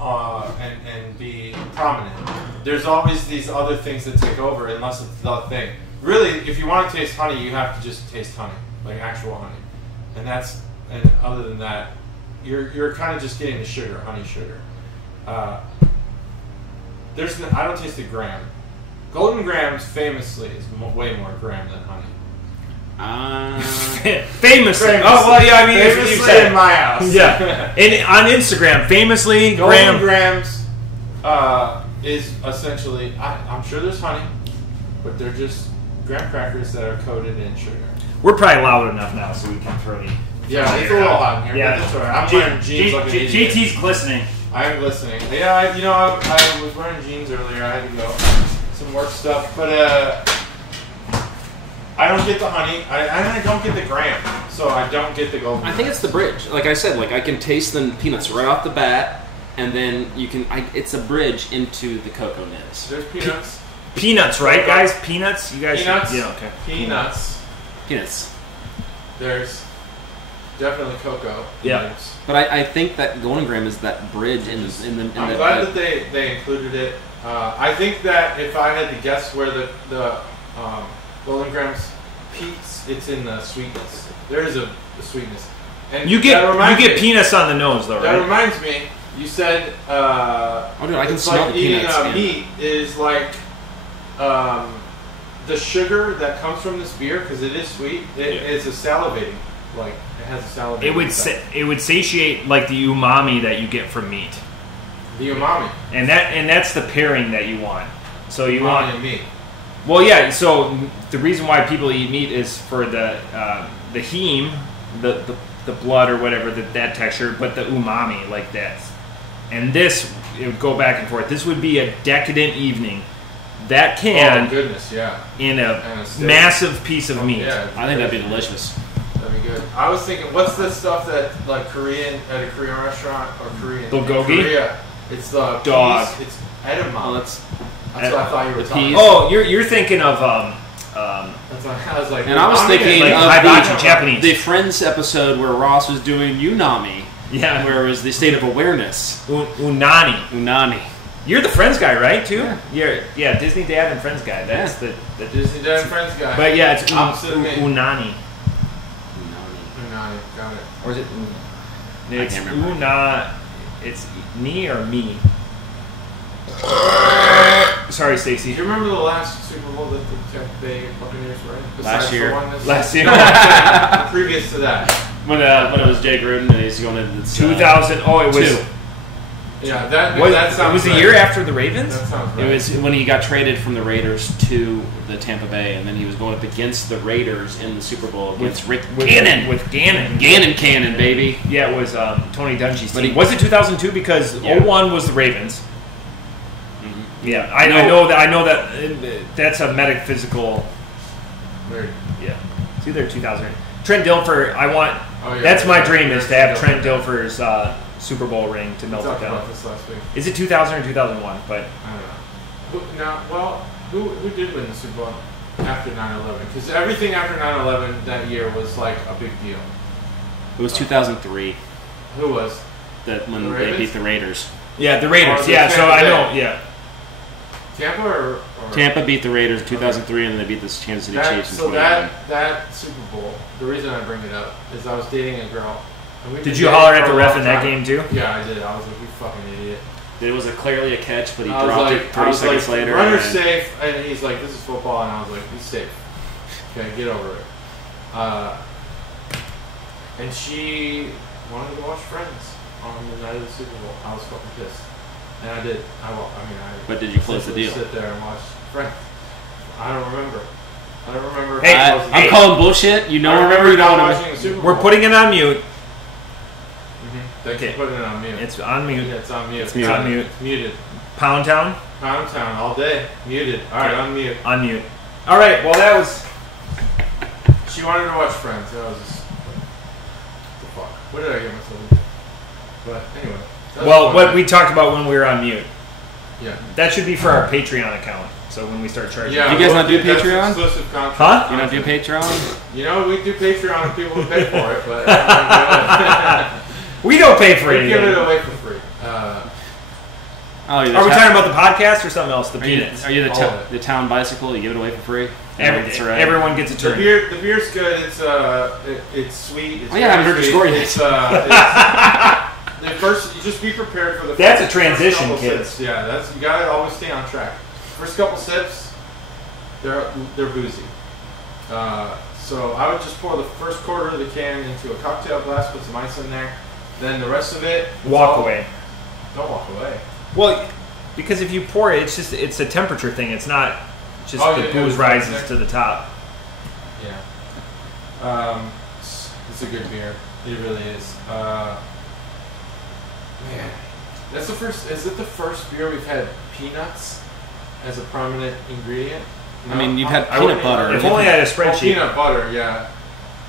and be prominent. There's always these other things that take over unless it's the thing. Really, if you want to taste honey, you have to just taste honey, like actual honey. And other than that, you're kind of just getting the sugar, honey sugar. I don't taste the gram. Golden grams famously is way more gram than honey. Famously. Oh, well, yeah, I mean, if you Famously said in my house. Yeah. And on Instagram, famously, Golden Graham. grams is essentially, I'm sure there's honey, but they're just graham crackers that are coated in sugar. We're probably loud enough now so we can throw the. Yeah, it's a little hot in here, Yeah. but that's alright. I'm wearing jeans like an idiot. JT's glistening. I am listening. Yeah, I was wearing jeans earlier. I had to go. Some work stuff. But I don't get the honey. I don't get the gram. So I don't get the golden. I think it's the bridge. Like I said, like I can taste the peanuts right off the bat, and then you can. It's a bridge into the cocoa nibs. There's peanuts. Peanuts, right, guys? Peanuts? You guys Peanuts. Yeah, okay. Peanuts. Peanuts. There's definitely cocoa. Yeah. nibs. But I think that golden gram is that bridge in the. I'm glad that they included it. I think that if I had to guess where the golden grams peaks, it's in the sweetness. There is a sweetness. And You that get me- peanuts on the nose, though, That right? reminds me. You said Oh, dude, I can it's smell like the eating peanuts. Yeah. meat is like the sugar that comes from this beer because it is sweet. It's a salivating, like it has a salivating. It would satiate like the umami that you get from meat, the umami. and that's the pairing that you want. So you Umami want and meat. Well, yeah. So the reason why people eat meat is for the heme, the blood or whatever, that texture, but the umami like that. And this, it would go back and forth. This would be a decadent evening. That can Oh goodness, yeah. in And a a steak. massive piece of meat. Yeah, I think that'd be delicious. that'd be good. I was thinking, what's the stuff that like Korean at a Korean restaurant or Korean? Bulgogi? In Korea, it's the Dog. peas, it's edamame. Oh, That's what I thought you were the talking peas. about. Oh, you're thinking of That's what I was like. And I was umami thinking is like of hibachi, Japanese. the Friends episode where Ross was doing Unami, yeah, where it was the state of awareness. unani. Unani. You're the Friends guy, right? Too. Yeah. Yeah, Disney Dad and Friends guy. That's the Disney Dad and Friends guy. But yeah, it's Opposite of me. unani. Unani, got it. Or is it? It's can't remember. una. It's me or me. Sorry, Stacey. Do you remember the last Super Bowl that the Tampa Bay Buccaneers were in? Besides year. The one that's Last year. previous to that. When it was Jay Gruden and he's going into 2000. Oh, it was. two. Yeah, that sounds It was the right. year after the Ravens. That sounds right. It was when he got traded from the Raiders to the Tampa Bay, and then he was going up against the Raiders in the Super Bowl against Rick Gannon. With Gannon. Gannon Cannon, baby. Yeah, it was Tony Dungy's But team. he- Was it 2002? Because Yeah. 01 was the Ravens. Mm-hmm. Yeah, I know that. That's a metaphysical. Weird. Yeah, it's either 2000. Trent Dilfer. Oh, yeah. That's my dream is to have Trent Trent Dilfer's Super Bowl ring to We melt talked it down. about this last week. Is it 2000 or 2001? But I don't know. Who did win the Super Bowl after 9/11? Because everything after 9/11 that year was like a big deal. It was 2003 Who was? when they beat the Raiders. Yeah, the Raiders. the Yeah, so Tampa I Bay. know. Yeah. Tampa or Tampa beat the Raiders in 2003, and then they beat the Kansas City Chiefs in So 2011. that Super Bowl, the reason I bring it up is I was dating a girl. And we've Did been you dating holler for at the a ref long in that time. game too? Yeah, I did. I was like, you fucking idiot. It was clearly a catch, but he I was dropped like, it 30 seconds later. Runner's and- safe, and he's like, this is football, and I was like, he's safe. Okay, get over it. And she wanted to watch Friends on the night of the Super Bowl. I was fucking pissed. And I did. But did you close the deal? Sit there and watch Friends. I don't remember. Hey, I'm calling bullshit. You know, I remember you not know. watching the Super Bowl. We're putting it on mute. Thanks for putting it on mute. It's on mute. Yeah, it's on mute. It's on mute. It's muted. Pound Town. Pound Town all day. Muted. Alright, on mute. On mute. All right. Well, that was. She wanted to watch Friends. That was just. What the fuck? What did I get myself into? But anyway. that was Well, fun. what we talked about when we were on mute. Yeah. That should be for our Patreon account. So when we start charging. Yeah. You guys not do that's Patreon? Exclusive content. Huh? You don't do Patreon? You know, we do Patreon and people who pay for it, but We don't pay for we give it anything. away for free. Oh, Are we talking about the podcast or something else? The Are you, peanuts. are you All of it. the town bicycle? You give it away for free? Everyone gets a The turn. beer's good. It's sweet. It's Oh, yeah, I haven't heard your very story sweet. yet. The first, you just be prepared for the. That's a first transition, couple kids. sips. Yeah, you gotta always stay on track. First couple sips, they're boozy. So I would just pour the first quarter of the can into a cocktail glass, put some ice in there, then the rest of it. Walk away. Don't walk away. Well, because if you pour it, it's a temperature thing. It's not just Oh, the yeah, booze yeah, rises yeah. to the top. Yeah. It's a good beer. It really is. Man, that's the first. Is it the first beer we've had peanuts as a prominent ingredient? I mean, you've had I peanut wouldn't- butter. If only I had a Oh, spreadsheet. peanut butter, yeah.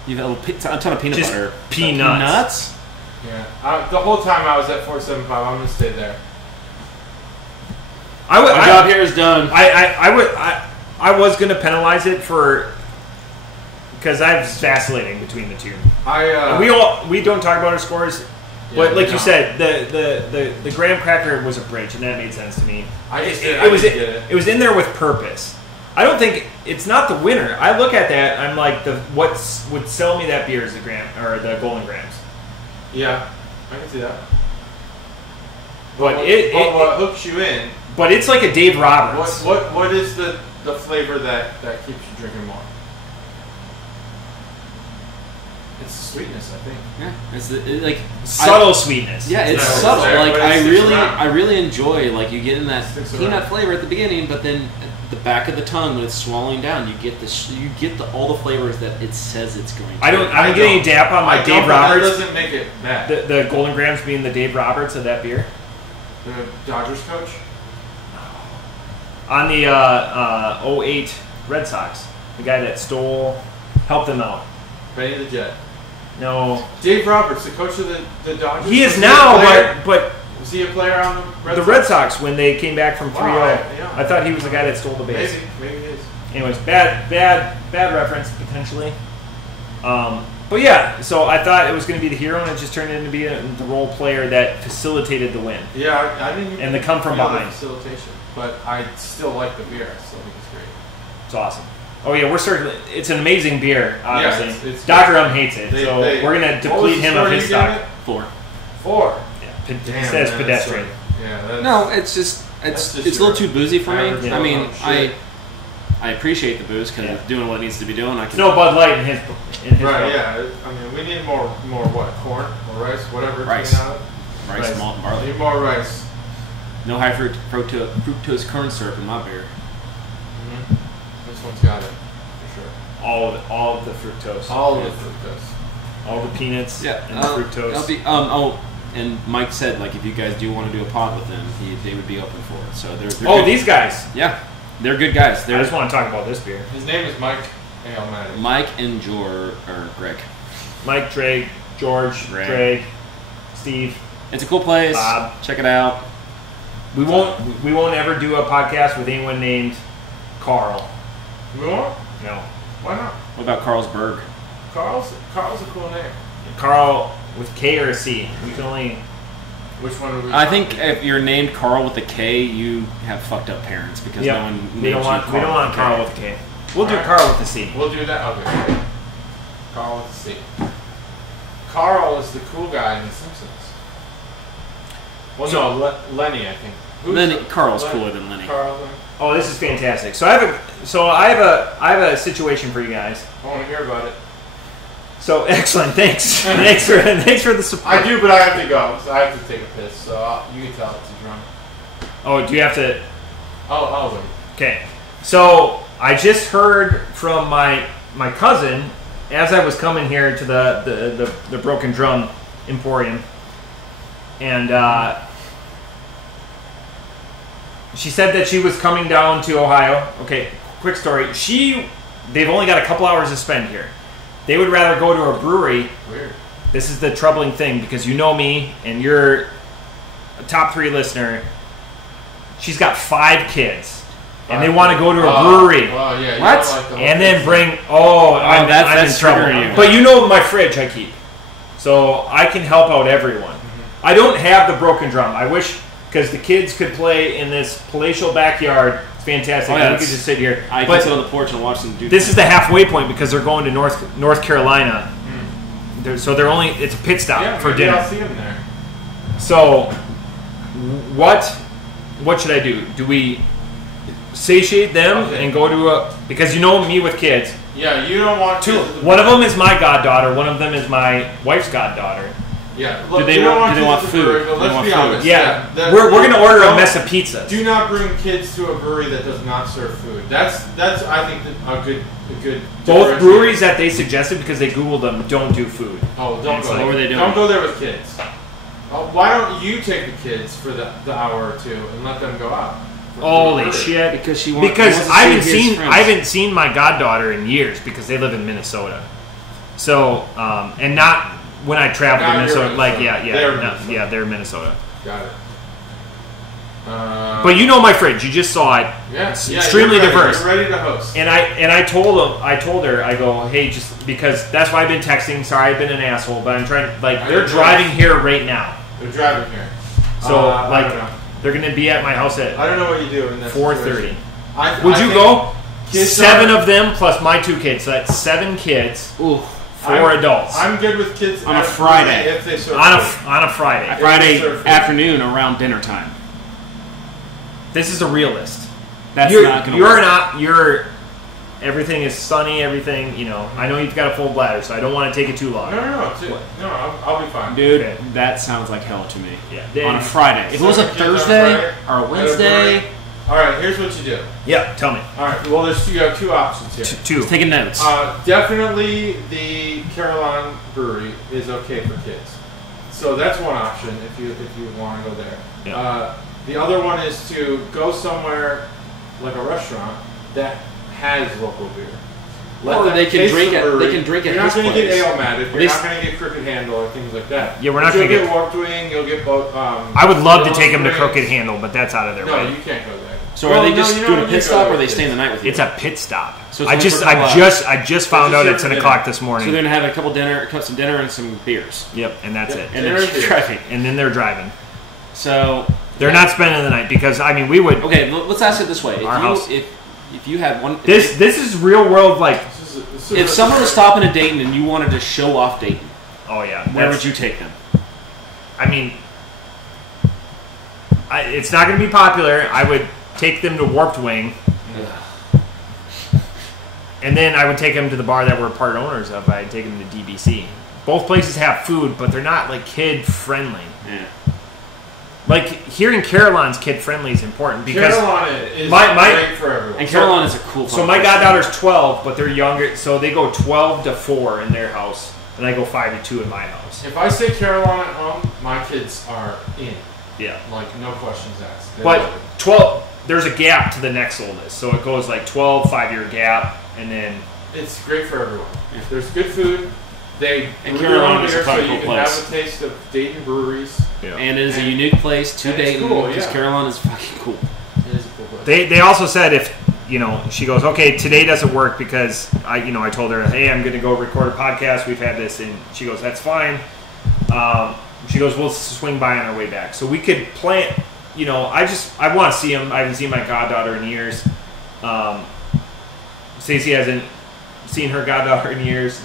You've had a ton of peanut Just butter. peanuts. Peanuts? Yeah. The whole time I was at 475, I'm gonna stay there. My My job here is done. I was gonna penalize it because I was vacillating between the two. We don't talk about our scores, but like you said, the graham cracker was a bridge, and that made sense to me. It was in there with purpose. I don't think it's not the winner. I look at that, I'm like, what would sell me that beer is the gram or the Golden Grams. Yeah, I can see that. But what hooks you in? But it's like a Dave Roberts. What is the flavor that keeps you drinking more? It's the sweetness, I think. Yeah, it's Subtle sweetness. Yeah, it's Yeah, subtle. it's there, Like but it sticks around. I really enjoy. Like you get in that Sticks peanut around. flavor at the beginning, but then at the back of the tongue when it's swallowing down, you get all the flavors that it says it's going to. I don't get any dap on my Dave Roberts. That doesn't make it bad. The Golden Grams being the Dave Roberts of that beer. The Dodgers coach? On the 08 Red Sox, the guy that helped them out. Benny the Jet. No, Dave Roberts, the coach of the Dodgers. he is Was now, a player? but Was he a player on the Red Sox when they came back from 3-0, yeah. I thought he was the guy that stole the base. Maybe he is. Anyways, bad reference potentially. But yeah, so I thought it was going to be the hero, and it just turned into be the role player that facilitated the win. Yeah, I didn't. And the come from feel the behind. Facilitation, but I still like the beer. I still think it's great. It's awesome. Oh yeah, it's an amazing beer. Obviously, Yeah, it's Dr. Hates it, They- so we're gonna what was deplete the him of score his you gave stock. it? 4. 4. Yeah, Damn, it says man, pedestrian. Yeah. That's, No, it's just That's just it's a little too boozy for me. average I mean, shit. I appreciate the booze because it's doing what it needs to be doing. It's no Bud Light in his Right. book. Yeah. I mean, we need more what? Corn or rice, whatever. Rice. It's coming out of. Rice, Rice. malt, and We barley. need more rice. No high fructose corn syrup in my beer. Mm-hmm. This one's got it for sure. All of the fructose. All of the fructose. All the peanuts Yeah, and the fructose. That'll be, and Mike said like if you guys do want to do a pod with them, they would be open for it. So they're good. These guys. Yeah, they're good guys. I just want to talk about this beer. His name is Milk Alematic. Mike and Greg. Mike, Drake, George, Ray. Drake, Steve. It's a cool place. Bob. Check it out. We won't ever do a podcast with anyone named Carl. We won't? No. Why not? What about Carlsberg? Carl's a cool name. Carl with K or a C. We can only. Which one are we? I think if you're named Carl with a K, you have fucked up parents because no one names you Carl. We don't want Carl with a K. We'll do Carl with a C. We'll do that. Okay. Carl with a C. Carl is the cool guy in The Simpsons. Well, no, Lenny, I think. Carl's cooler than Lenny. Carl. Oh, this is fantastic. So I have a situation for you guys. I want to hear about it. So excellent. Thanks. thanks for the support. I do, but I have to go. So I have to take a piss. So you can tell it's a drunk. Oh, do you have to? I'll wait. Okay. So I just heard from my cousin as I was coming here to the Broken Drum Emporium, and she said that she was coming down to Ohio. Okay, quick story. They've only got a couple hours to spend here. They would rather go to a brewery. Weird. This is the troubling thing because you know me and you're a top 3 listener. She's got 5 kids. And they want to go to a brewery. Oh, yeah. What? And then bring... I'm in trouble. You. But you know my fridge I keep. So I can help out everyone. Mm-hmm. I don't have the Broken Drum. I wish... Because the kids could play in this palatial backyard. It's fantastic. We could just sit here. I can sit on the porch and watch them do this. Is the halfway point because they're going to North Carolina. So they're only... It's a pit stop for dinner. I'll see them there. So what should I do? Do we satiate them and go to a... Because you know me with kids. Yeah, you don't want to... One of them is my goddaughter. One of them is my wife's goddaughter. Yeah. Look, do they want food? Let's be honest. Yeah. We're going to order a mess of pizzas. Do not bring kids to a brewery that does not serve food. That's I think a good. Both breweries that they suggested because they Googled them don't do food. Oh, don't go. What were they doing? Don't go there with kids. Why don't you take the kids for the hour or two and let them go out? Holy shit! Because I haven't seen my goddaughter in years because they live in Minnesota. So and not. When I travel to Minnesota, they're in Minnesota. Got it. But you know my fridge. You just saw it. Yeah, it's extremely diverse. You're ready to host. And I told her, I go, hey, just because that's why I've been texting. Sorry, I've been an asshole, but I'm trying. They're driving here right now. They're driving here. So I don't know. They're going to be at my house at. I don't know what you do in that 4:30. Would you go? 7 of them plus my 2 kids. So that's 7 kids. Ooh. 4 adults. I'm good with kids on a Friday. If they serve on a Friday. Friday afternoon around dinner time. This is a realist. That's not going to work. You're everything is sunny, everything, I know you've got a full bladder, so I don't want to take it too long. No, I'll be fine. Dude, that sounds like hell to me. Yeah. On a Friday. If it was a Thursday or a Wednesday... All right, here's what you do. Yeah, tell me. All right, well, you have 2 options here. 2. Taking notes. Definitely the Carolina Brewery is okay for kids. So that's one option if you want to go there. Yeah. The other one is to go somewhere like a restaurant that has local beer. They can drink it. They can drink it. You're not going to get Alematic. You're not going to get Crooked Handle or things like that. Yeah, we're not going to get Warped Wing. You'll get both. I would love to take them to Crooked Handle, but that's out of their way. No, you can't go there. So are they just doing a pit stop, or are they staying the night with you? It's a pit stop. So I just found out at 10 o'clock this morning. So they're gonna have some dinner and some beers. Yep, and that's it. And then driving. And then they're driving. So they're not spending the night because we would. Okay, let's ask it this way: if you had one, this is real world if someone was stopping at Dayton and you wanted to show off Dayton, oh yeah, where would you take them? It's not going to be popular. I would take them to Warped Wing. And then I would take them to the bar that we're part owners of. I'd take them to DBC. Both places have food, but they're not kid friendly. Yeah. Here in Carolina's kid friendly is important because Carolina is great for everyone. And Carolina is a cool. So my goddaughter's 12, but they're younger, so they go 12 to 4 in their house, and I go 5 to 2 in my house. If I say Carolina at home, my kids are in. Yeah. No questions asked. But 12. There's a gap to the next oldest, so it goes 12, 5-year gap, and then it's great for everyone. If there's good food, they and Carolina is a so you can place. have a taste of Dayton breweries. Yeah. And it is a unique place to Dayton because cool, Carolina is fucking cool. It is a cool place. They also said if, she goes, okay, today doesn't work because I told her, hey, I'm going to go record a podcast. We've had this. And she goes, that's fine. She goes, we'll swing by on our way back. So we could plan, I want to see him. I haven't seen my goddaughter in years. Stacey hasn't seen her goddaughter in years.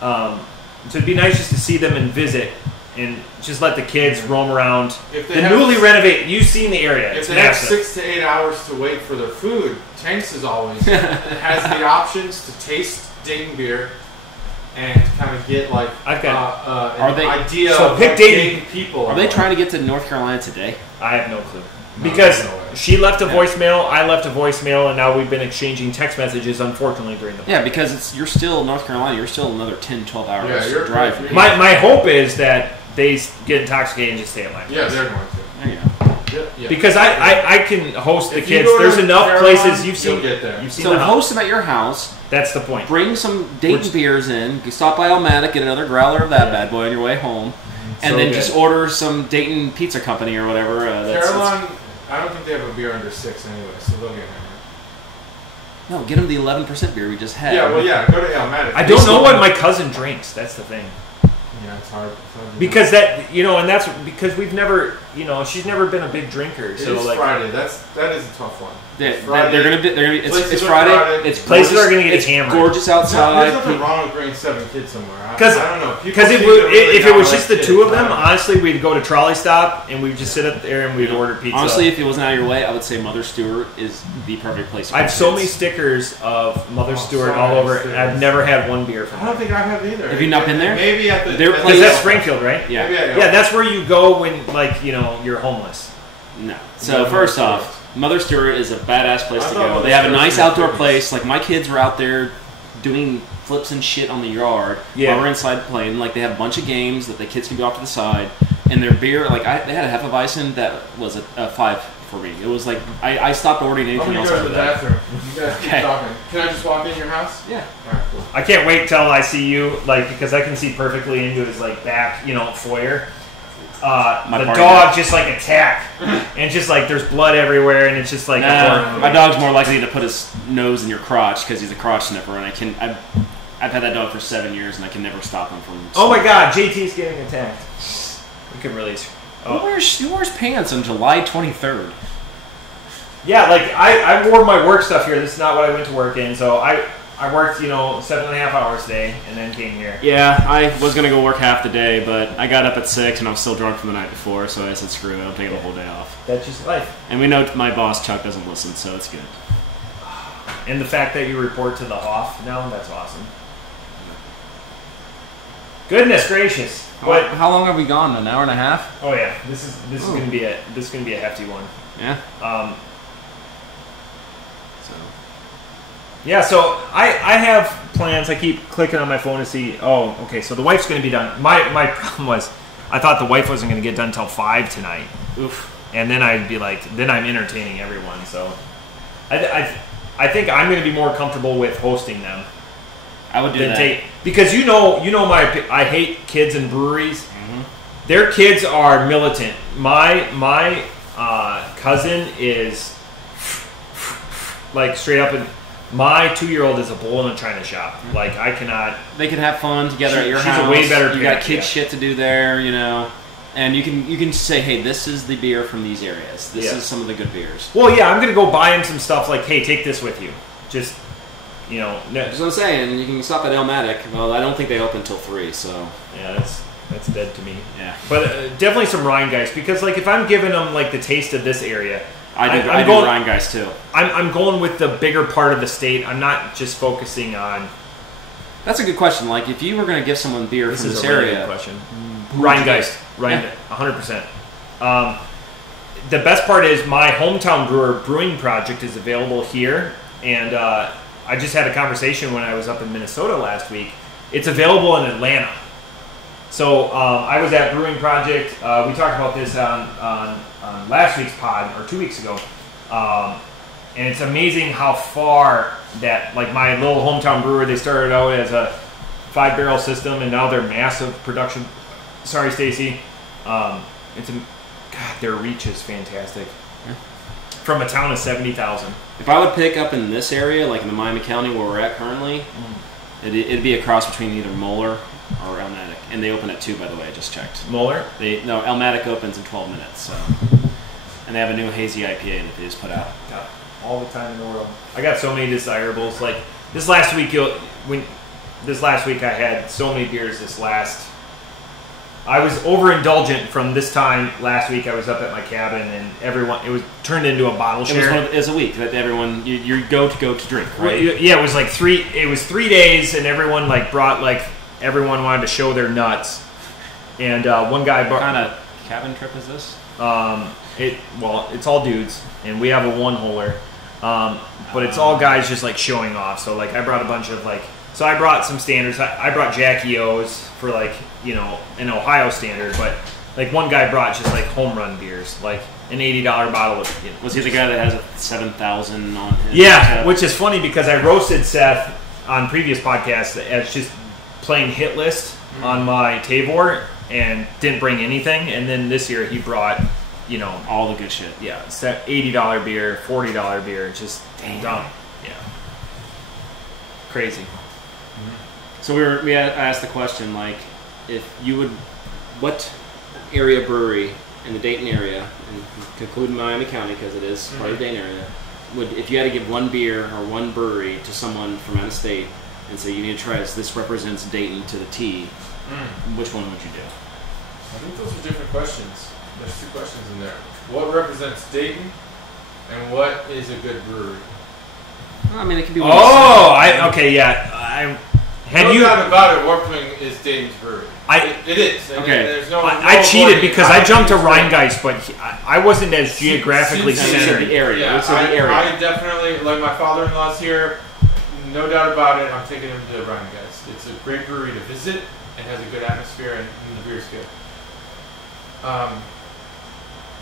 So it'd be nice just to see them and visit and just let the kids roam around. The newly renovated, you've seen the area. If it's they massive. have 6 to 8 hours to wait for their food, Taint's is always has the options to taste Dayton beer and kind of get like idea so of pick Dayton people. Are they trying to get to North Carolina today? I have no clue. Because she left a voicemail, I left a voicemail, and now we've been exchanging text messages, unfortunately, during the podcast. Yeah, because you're still North Carolina. You're still another 10, 12 hours to drive. My hope is that they get intoxicated and just stay at my place. Yeah, they're going to. There you go. Yeah. Because I can host the kids. There's enough places you've seen. Get there. You've seen so host them at your house. That's the point. Bring some Dayton beers in. Stop by Alematic, get another growler of that bad boy on your way home. And then just order some Dayton Pizza Company or whatever. Carolina, I don't think they have a beer under 6 anyway, so they'll get it. No, get them the 11% beer we just had. Yeah, go to Alematic. I don't know what my cousin drinks. That's the thing. Yeah, it's hard. Because and that's because we've never, she's never been a big drinker. So it's Friday. That is a tough one. They're gonna be. It's Friday. It's places are gonna get hammered. Gorgeous outside. There's nothing wrong with bringing 7 kids somewhere. Because I don't know. Because if it was just the two of them, honestly, we'd go to Trolley Stop and we'd just sit up there and we'd order pizza. Honestly, if it wasn't out of your way, I would say Mother Stewart is the perfect place. I have so many stickers of Mother Stewart all over, and I've never had one beer from I don't think I have either. Have you not been there? Maybe at the. Because that's Springfield, right? Yeah. Yeah, that's where you go when, you're homeless. No. So first off, Mother Stewart is a badass place to go. They have a nice outdoor place. Like my kids were out there doing flips and shit on the yard while we're inside playing. Like they have a bunch of games that the kids can be off to the side. And their beer, they had a Hefeweizen that was a 5 for me. It was like I stopped ordering anything else. I'm gonna go to the bathroom. You guys keep talking. Can I just walk in your house? Yeah. All right, cool. I can't wait till I see you, because I can see perfectly into his back, foyer. The dog just attack, and just there's blood everywhere, and it's just my dog's more likely to put his nose in your crotch because he's a crotch sniffer, and I've had that dog for 7 years, and I can never stop him from. Oh my God, JT's getting attacked. We could release. Who wears pants on July 23rd? Yeah, I wore my work stuff here. This is not what I went to work in, so I worked 7.5 hours a day and then came here. Yeah, I was going to go work half the day, but I got up at 6 and I was still drunk from the night before, so I said screw it, I'm taking the whole day off. That's just life. And we know my boss Chuck doesn't listen, so it's good. And the fact that you report to the off now, that's awesome. Goodness gracious. How long have we gone? An hour and a half? Oh yeah, this is going to be a hefty one. Yeah. Yeah, so I have plans. I keep clicking on my phone to see. Oh, okay. So the wife's going to be done. My problem was, I thought the wife wasn't going to get done till 5 tonight. Oof. And then I'd be then I'm entertaining everyone. So I think I'm going to be more comfortable with hosting them. I would do that because I hate kids in breweries. Mm-hmm. Their kids are militant. My cousin is straight up and. My 2-year-old is a bull in a china shop. I cannot. They can have fun together at your house. She's a way better. You got kid shit to do there, and you can say, hey, this is the beer from these areas. This is some of the good beers. Well, yeah, I'm gonna go buy him some stuff. Hey, take this with you. Just That's what I'm saying. You can stop at Alematic. Well, I don't think they open till 3, so yeah, that's dead to me. Yeah, but definitely some Rheingeist because if I'm giving them the taste of this area. I do Rheingeist too. I'm going with the bigger part of the state. I'm not just focusing on. That's a good question. If you were going to give someone beer from this area, really good question. Rheingeist, 100%. The best part is my hometown brewer brewing project is available here, and I just had a conversation when I was up in Minnesota last week. It's available in Atlanta. So I was at Brewing Project. We talked about this on last week's pod, or 2 weeks ago. And it's amazing how far that, my little hometown brewer, they started out as a 5-barrel system, and now they're massive production. Sorry, Stacy. God, their reach is fantastic. Yeah. From a town of 70,000. If I would pick up in this area, like in the Miami County where we're at currently, it'd be a cross between either Moeller or Alematic. And they open at 2, by the way, I just checked. Moeller? No, Alematic opens in 12 minutes. So. And they have a new hazy IPA that they just put out. God, all the time in the world. I got so many desirables. Like, this last week I had so many beers I was overindulgent from this time last week. I was up at my cabin and it was turned into a bottle share. It was a week that everyone you go to drink, right? Yeah, it was like 3 days and everyone everyone wanted to show their nuts. And one guy what kind of cabin trip is this? It's all dudes and we have a one-holer. But it's all guys just like showing off. So like I brought a bunch of so I brought some standards. I brought Jackie O's for an Ohio standard, but like one guy brought just like home run beers, like an $80 bottle of. Was he the guy that has a 7,000 on his? Yeah, which is funny because I roasted Seth on previous podcasts as just plain hit list on my Tavor and didn't bring anything, and then this year he brought all the good shit. Yeah, $80 beer, $40 beer, just dumb. Yeah, crazy. So I asked the question, if you would, what area brewery in the Dayton area, and including Miami County because it is part of the Dayton area, if you had to give one beer or one brewery to someone from out of state and say you need to try this represents Dayton to the T, which one would you do? I think those are different questions. There's 2 questions in there. What represents Dayton, and what is a good brewery? Well, I mean, it could be. No doubt about it, Warped Wing is Dayton's brewery. It is. Okay. There's no. I cheated because I jumped to Rheingeist, but I wasn't as geographically centered. The area. Yeah, I definitely my father-in-law's here. No doubt about it. I'm taking him to Rheingeist. It's a great brewery to visit and has a good atmosphere, and the beer's good.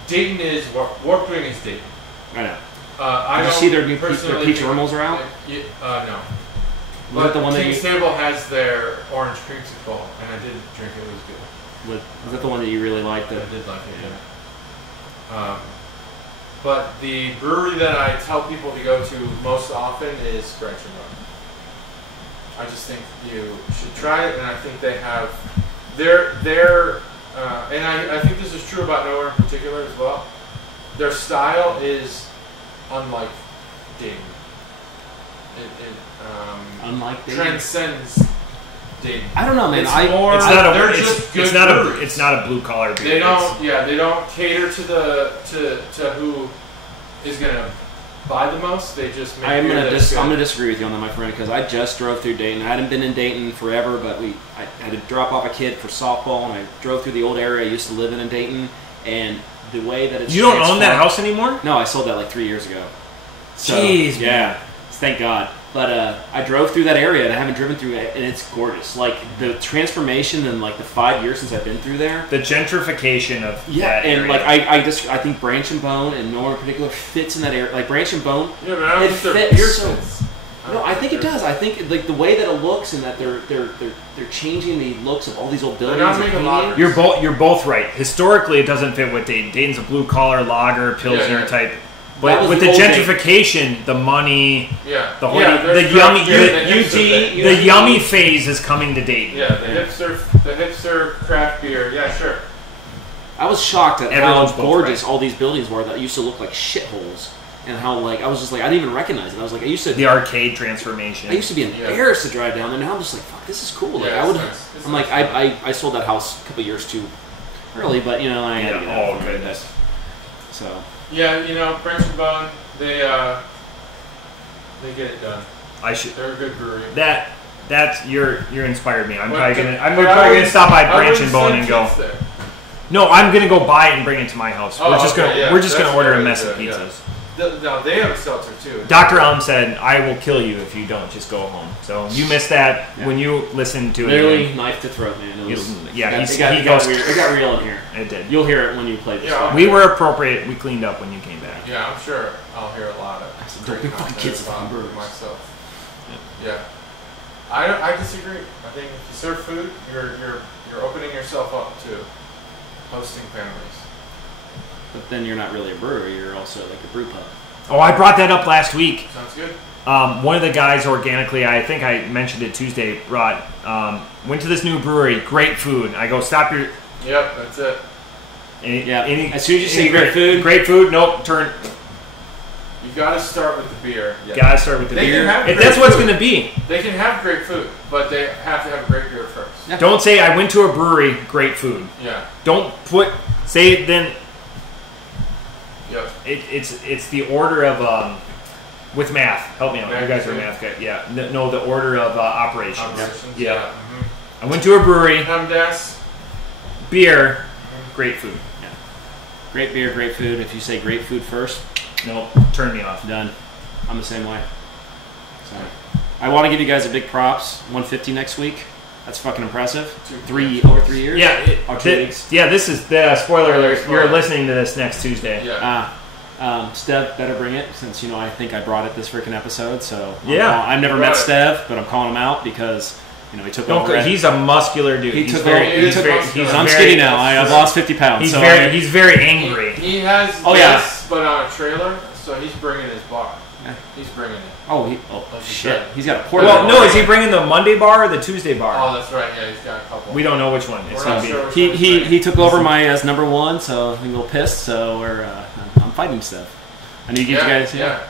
Dayton is Warped Wing is Dayton. I know. Did you see their peach wormels are out? No. Was that the one King's Table has their orange creamsicle, and I did drink it. It was good. Was that the one that you really liked? I did like it, yeah. But the brewery that I tell people to go to most often is Branch and Run. I just think you should try it, and I think they have and I think this is true about Nowhere in particular as well. Their style is unlike Dayton. Unlike Dayton? Transcends Dayton. I don't know, man. It's not a blue collar beer. They don't cater to who is gonna buy the most. They just make I'm gonna disagree with you on that, my friend, because I just drove through Dayton. I hadn't been in Dayton forever, but I had to drop off a kid for softball, and I drove through the old area I used to live in Dayton, and the way that it's You don't own that house anymore? No, I sold that 3 years ago. So, jeez, yeah, man. Thank God. But I drove through that area, and I haven't driven through it, and it's gorgeous. The transformation in the 5 years since I've been through there. The gentrification of that and area. I think Branch and Bone and Nowhere in particular fits in that area. Like Branch and Bone, yeah, but I don't think they're beer fits. No, I think it does. I think the way that it looks and that they're changing the looks of all these old buildings. You're both right. Historically, it doesn't fit with Dayton. Dayton's a blue collar lager pilsner type. But with the gentrification, the money, the yummy phase is coming to Dayton. Yeah, the hipster craft beer. Yeah, sure. I was shocked at how gorgeous all these buildings were that used to look like shitholes, and how I was just I didn't even recognize it. I was the arcade transformation. I used to be embarrassed to drive down there. Now I'm just fuck, this is cool. I sold that house a couple years too early, but I had to get out from it. So. Yeah, Branch and Bone, they get it done. They're a good brewery. You're inspired me. I'm probably gonna stop by Branch and Bone and go. No, I'm gonna go buy it and bring it to my house. We're just gonna order a mess of pizzas. No, they have a seltzer too. Dr. said, "I will kill you if you don't. Just go home." So you missed that when you listened to it. Literally knife to throat, man. It got real in here. It did. You'll hear it when you play this. Yeah, we were appropriate. We cleaned up when you came back. Yeah, I'm sure I'll hear a lot of. Don't be fucking kids about myself. Yeah, I disagree. I think if you serve food, you're opening yourself up to hosting families. But then you're not really a brewery. You're also like a brew pub. Oh, I brought that up last week. Sounds good. One of the guys organically, I think I mentioned it Tuesday, went to this new brewery, great food. I go, stop your... Yep, that's it. As soon as you say great food, nope, turn... You gotta start with the beer. Yeah. Gotta start with the beer. If that's what it's gonna be. They can have great food, but they have to have great beer first. Yeah. Don't say, I went to a brewery, great food. Yeah. Don't say it then... Yep. It's the order of... with math. Help me out. You guys are math guys. Yeah. No, the order of operations. Yeah. Mm-hmm. I went to a brewery. Beer. Great food. Yeah. Great beer, great food. If you say great food first... No, turn me off. Done. I'm the same way. So, I want to give you guys a big props. 150 next week. That's fucking impressive. Over 3 years? Yeah. 2 weeks. Yeah, this is the spoiler alert. You're listening to this next Tuesday. Yeah. Stev better bring it since, I think I brought it this freaking episode. So I've never met Stev, but I'm calling him out because, he took over. He's a muscular dude. I'm skinny now. I've lost 50 pounds. He's very angry. He has this, but on a trailer, so he's bringing his bar. Yeah. He's bringing it. Oh shit. He's got a portable. Well, no, is he bringing the Monday bar or the Tuesday bar? Oh, that's right. Yeah, he's got a couple. We don't know which one. It's going to be. He took over my as number one, so I'm a little pissed. So I'm fighting stuff. I need to get you guys. Yeah.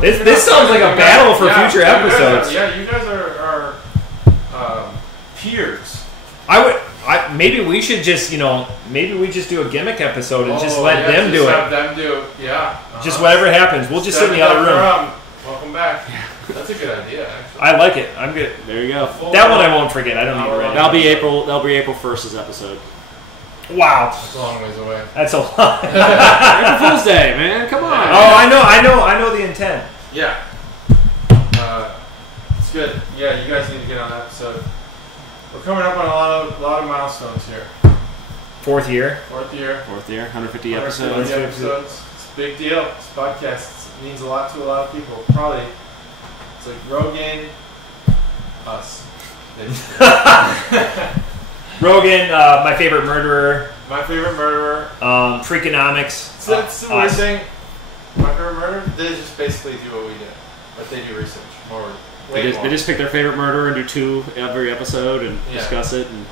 This sounds like a battle for future episodes. You guys are peers. Maybe we should just maybe we just do a gimmick episode and just let them do it. Have them do just whatever happens. We'll just sit in the other room. Welcome back. That's a good idea. Actually. I like it. I'm good. There you go. That one I won't forget. I don't need to write it. That'll be April 1st's episode. Wow. That's a long ways away. That's a lot. April Fool's Day, man. Come on. Oh, I know the intent. Yeah. It's good. Yeah, you guys need to get on that episode. We're coming up on a lot of milestones here. Fourth year. 150 episodes. 150 episodes. It's a big deal. This podcast means a lot to a lot of people. Probably. It's like Rogan, us. Rogan, my favorite murderer. Freakonomics. That's the weird thing. My favorite murderer, they just basically do what we did. But they do research more. They just pick their favorite murderer and do 2 every episode and discuss it. And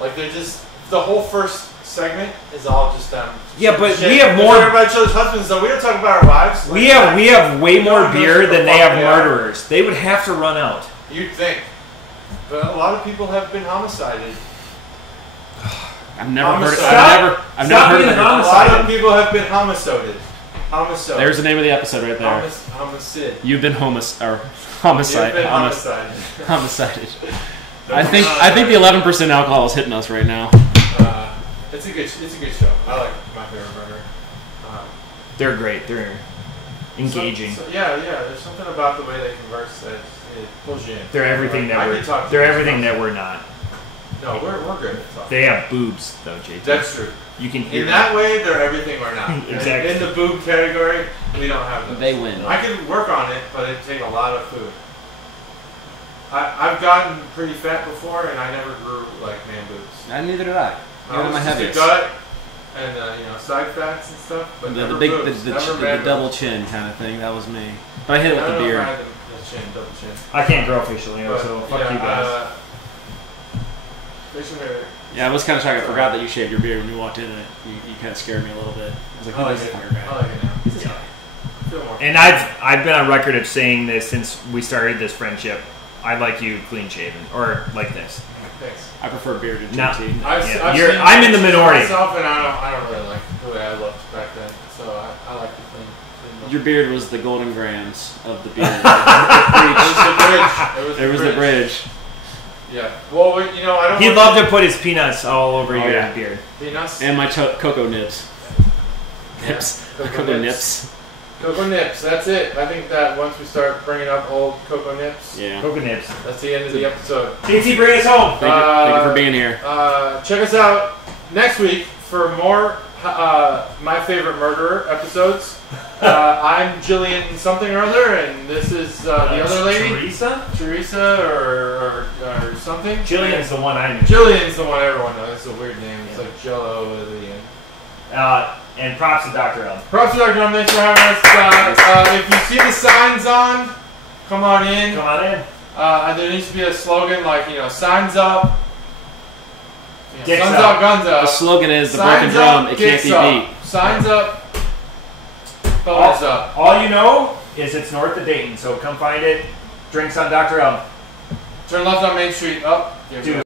like they're just, the whole first segment is all just them. Yeah, but we have more. Everybody chose husbands, though. We don't talk about our wives. We have way more beer than they have murderers. They would have to run out. You'd think. But a lot of people have been homicided. I've never heard of that. A lot of people have been homicided. There's the name of the episode right there. Homicide. You've been homicide. Homicided. Homicided. I think the 11% alcohol is hitting us right now. It's a good show. I like my favorite murder. They're great. They're engaging. There's something about the way they converse that it pulls you in. They're everything that we're not. No, we're good. They have boobs though, JT. That's true. You can hear in that way, they're everything we're not. Exactly. In the boob category, we don't have them. They win. I could work on it, but it'd take a lot of food. I've gotten pretty fat before, and I never grew like man boobs. Neither did I. I was just a gut and side fats and stuff, but the double chin kind of thing. That was me. But I hit it with the beard. I had the double chin. I can't grow facial hair, so fuck you guys. Facial hair. Yeah, I was kind of shocked. I forgot that you shaved your beard when you walked in, and you kind of scared me a little bit. I was like, I like it now. Yeah. And I've been on record of saying this since we started this friendship. I like you clean shaven or like this. Thanks. I prefer bearded. I'm in the minority. Myself, and I don't really like the way I looked back then, so I like the clean. Your beard was the golden grams of the beard. It was the bridge. Yeah. Well, I don't. He'd love to put his peanuts all over your beard. Peanuts. And my cocoa nibs. Cocoa nips. Cocoa nips. That's it. I think that once we start bringing up old cocoa nips. Yeah. Cocoa nips. That's the end of the episode. TT, bring us home. Thank you for being here. Check us out next week for more My Favorite Murderer episodes. I'm Jillian something or other, and this is the other lady. Teresa or something. Jillian's the one I knew. Jillian's the one everyone knows. It's a weird name. It's like Jello at the end. And props to Dr. Elm. Props to Dr. Elm. Thanks for having us. If you see the signs on, come on in. Come on in. There needs to be a slogan like, signs up. Dicks Guns up. up, guns up. The slogan is the Signs broken drum, up, it can't dicks be up. beat. Signs up, thumbs up. All you know is it's north of Dayton, so come find it. Drinks on Dr. Elm. Turn left on Main Street, up. Dude.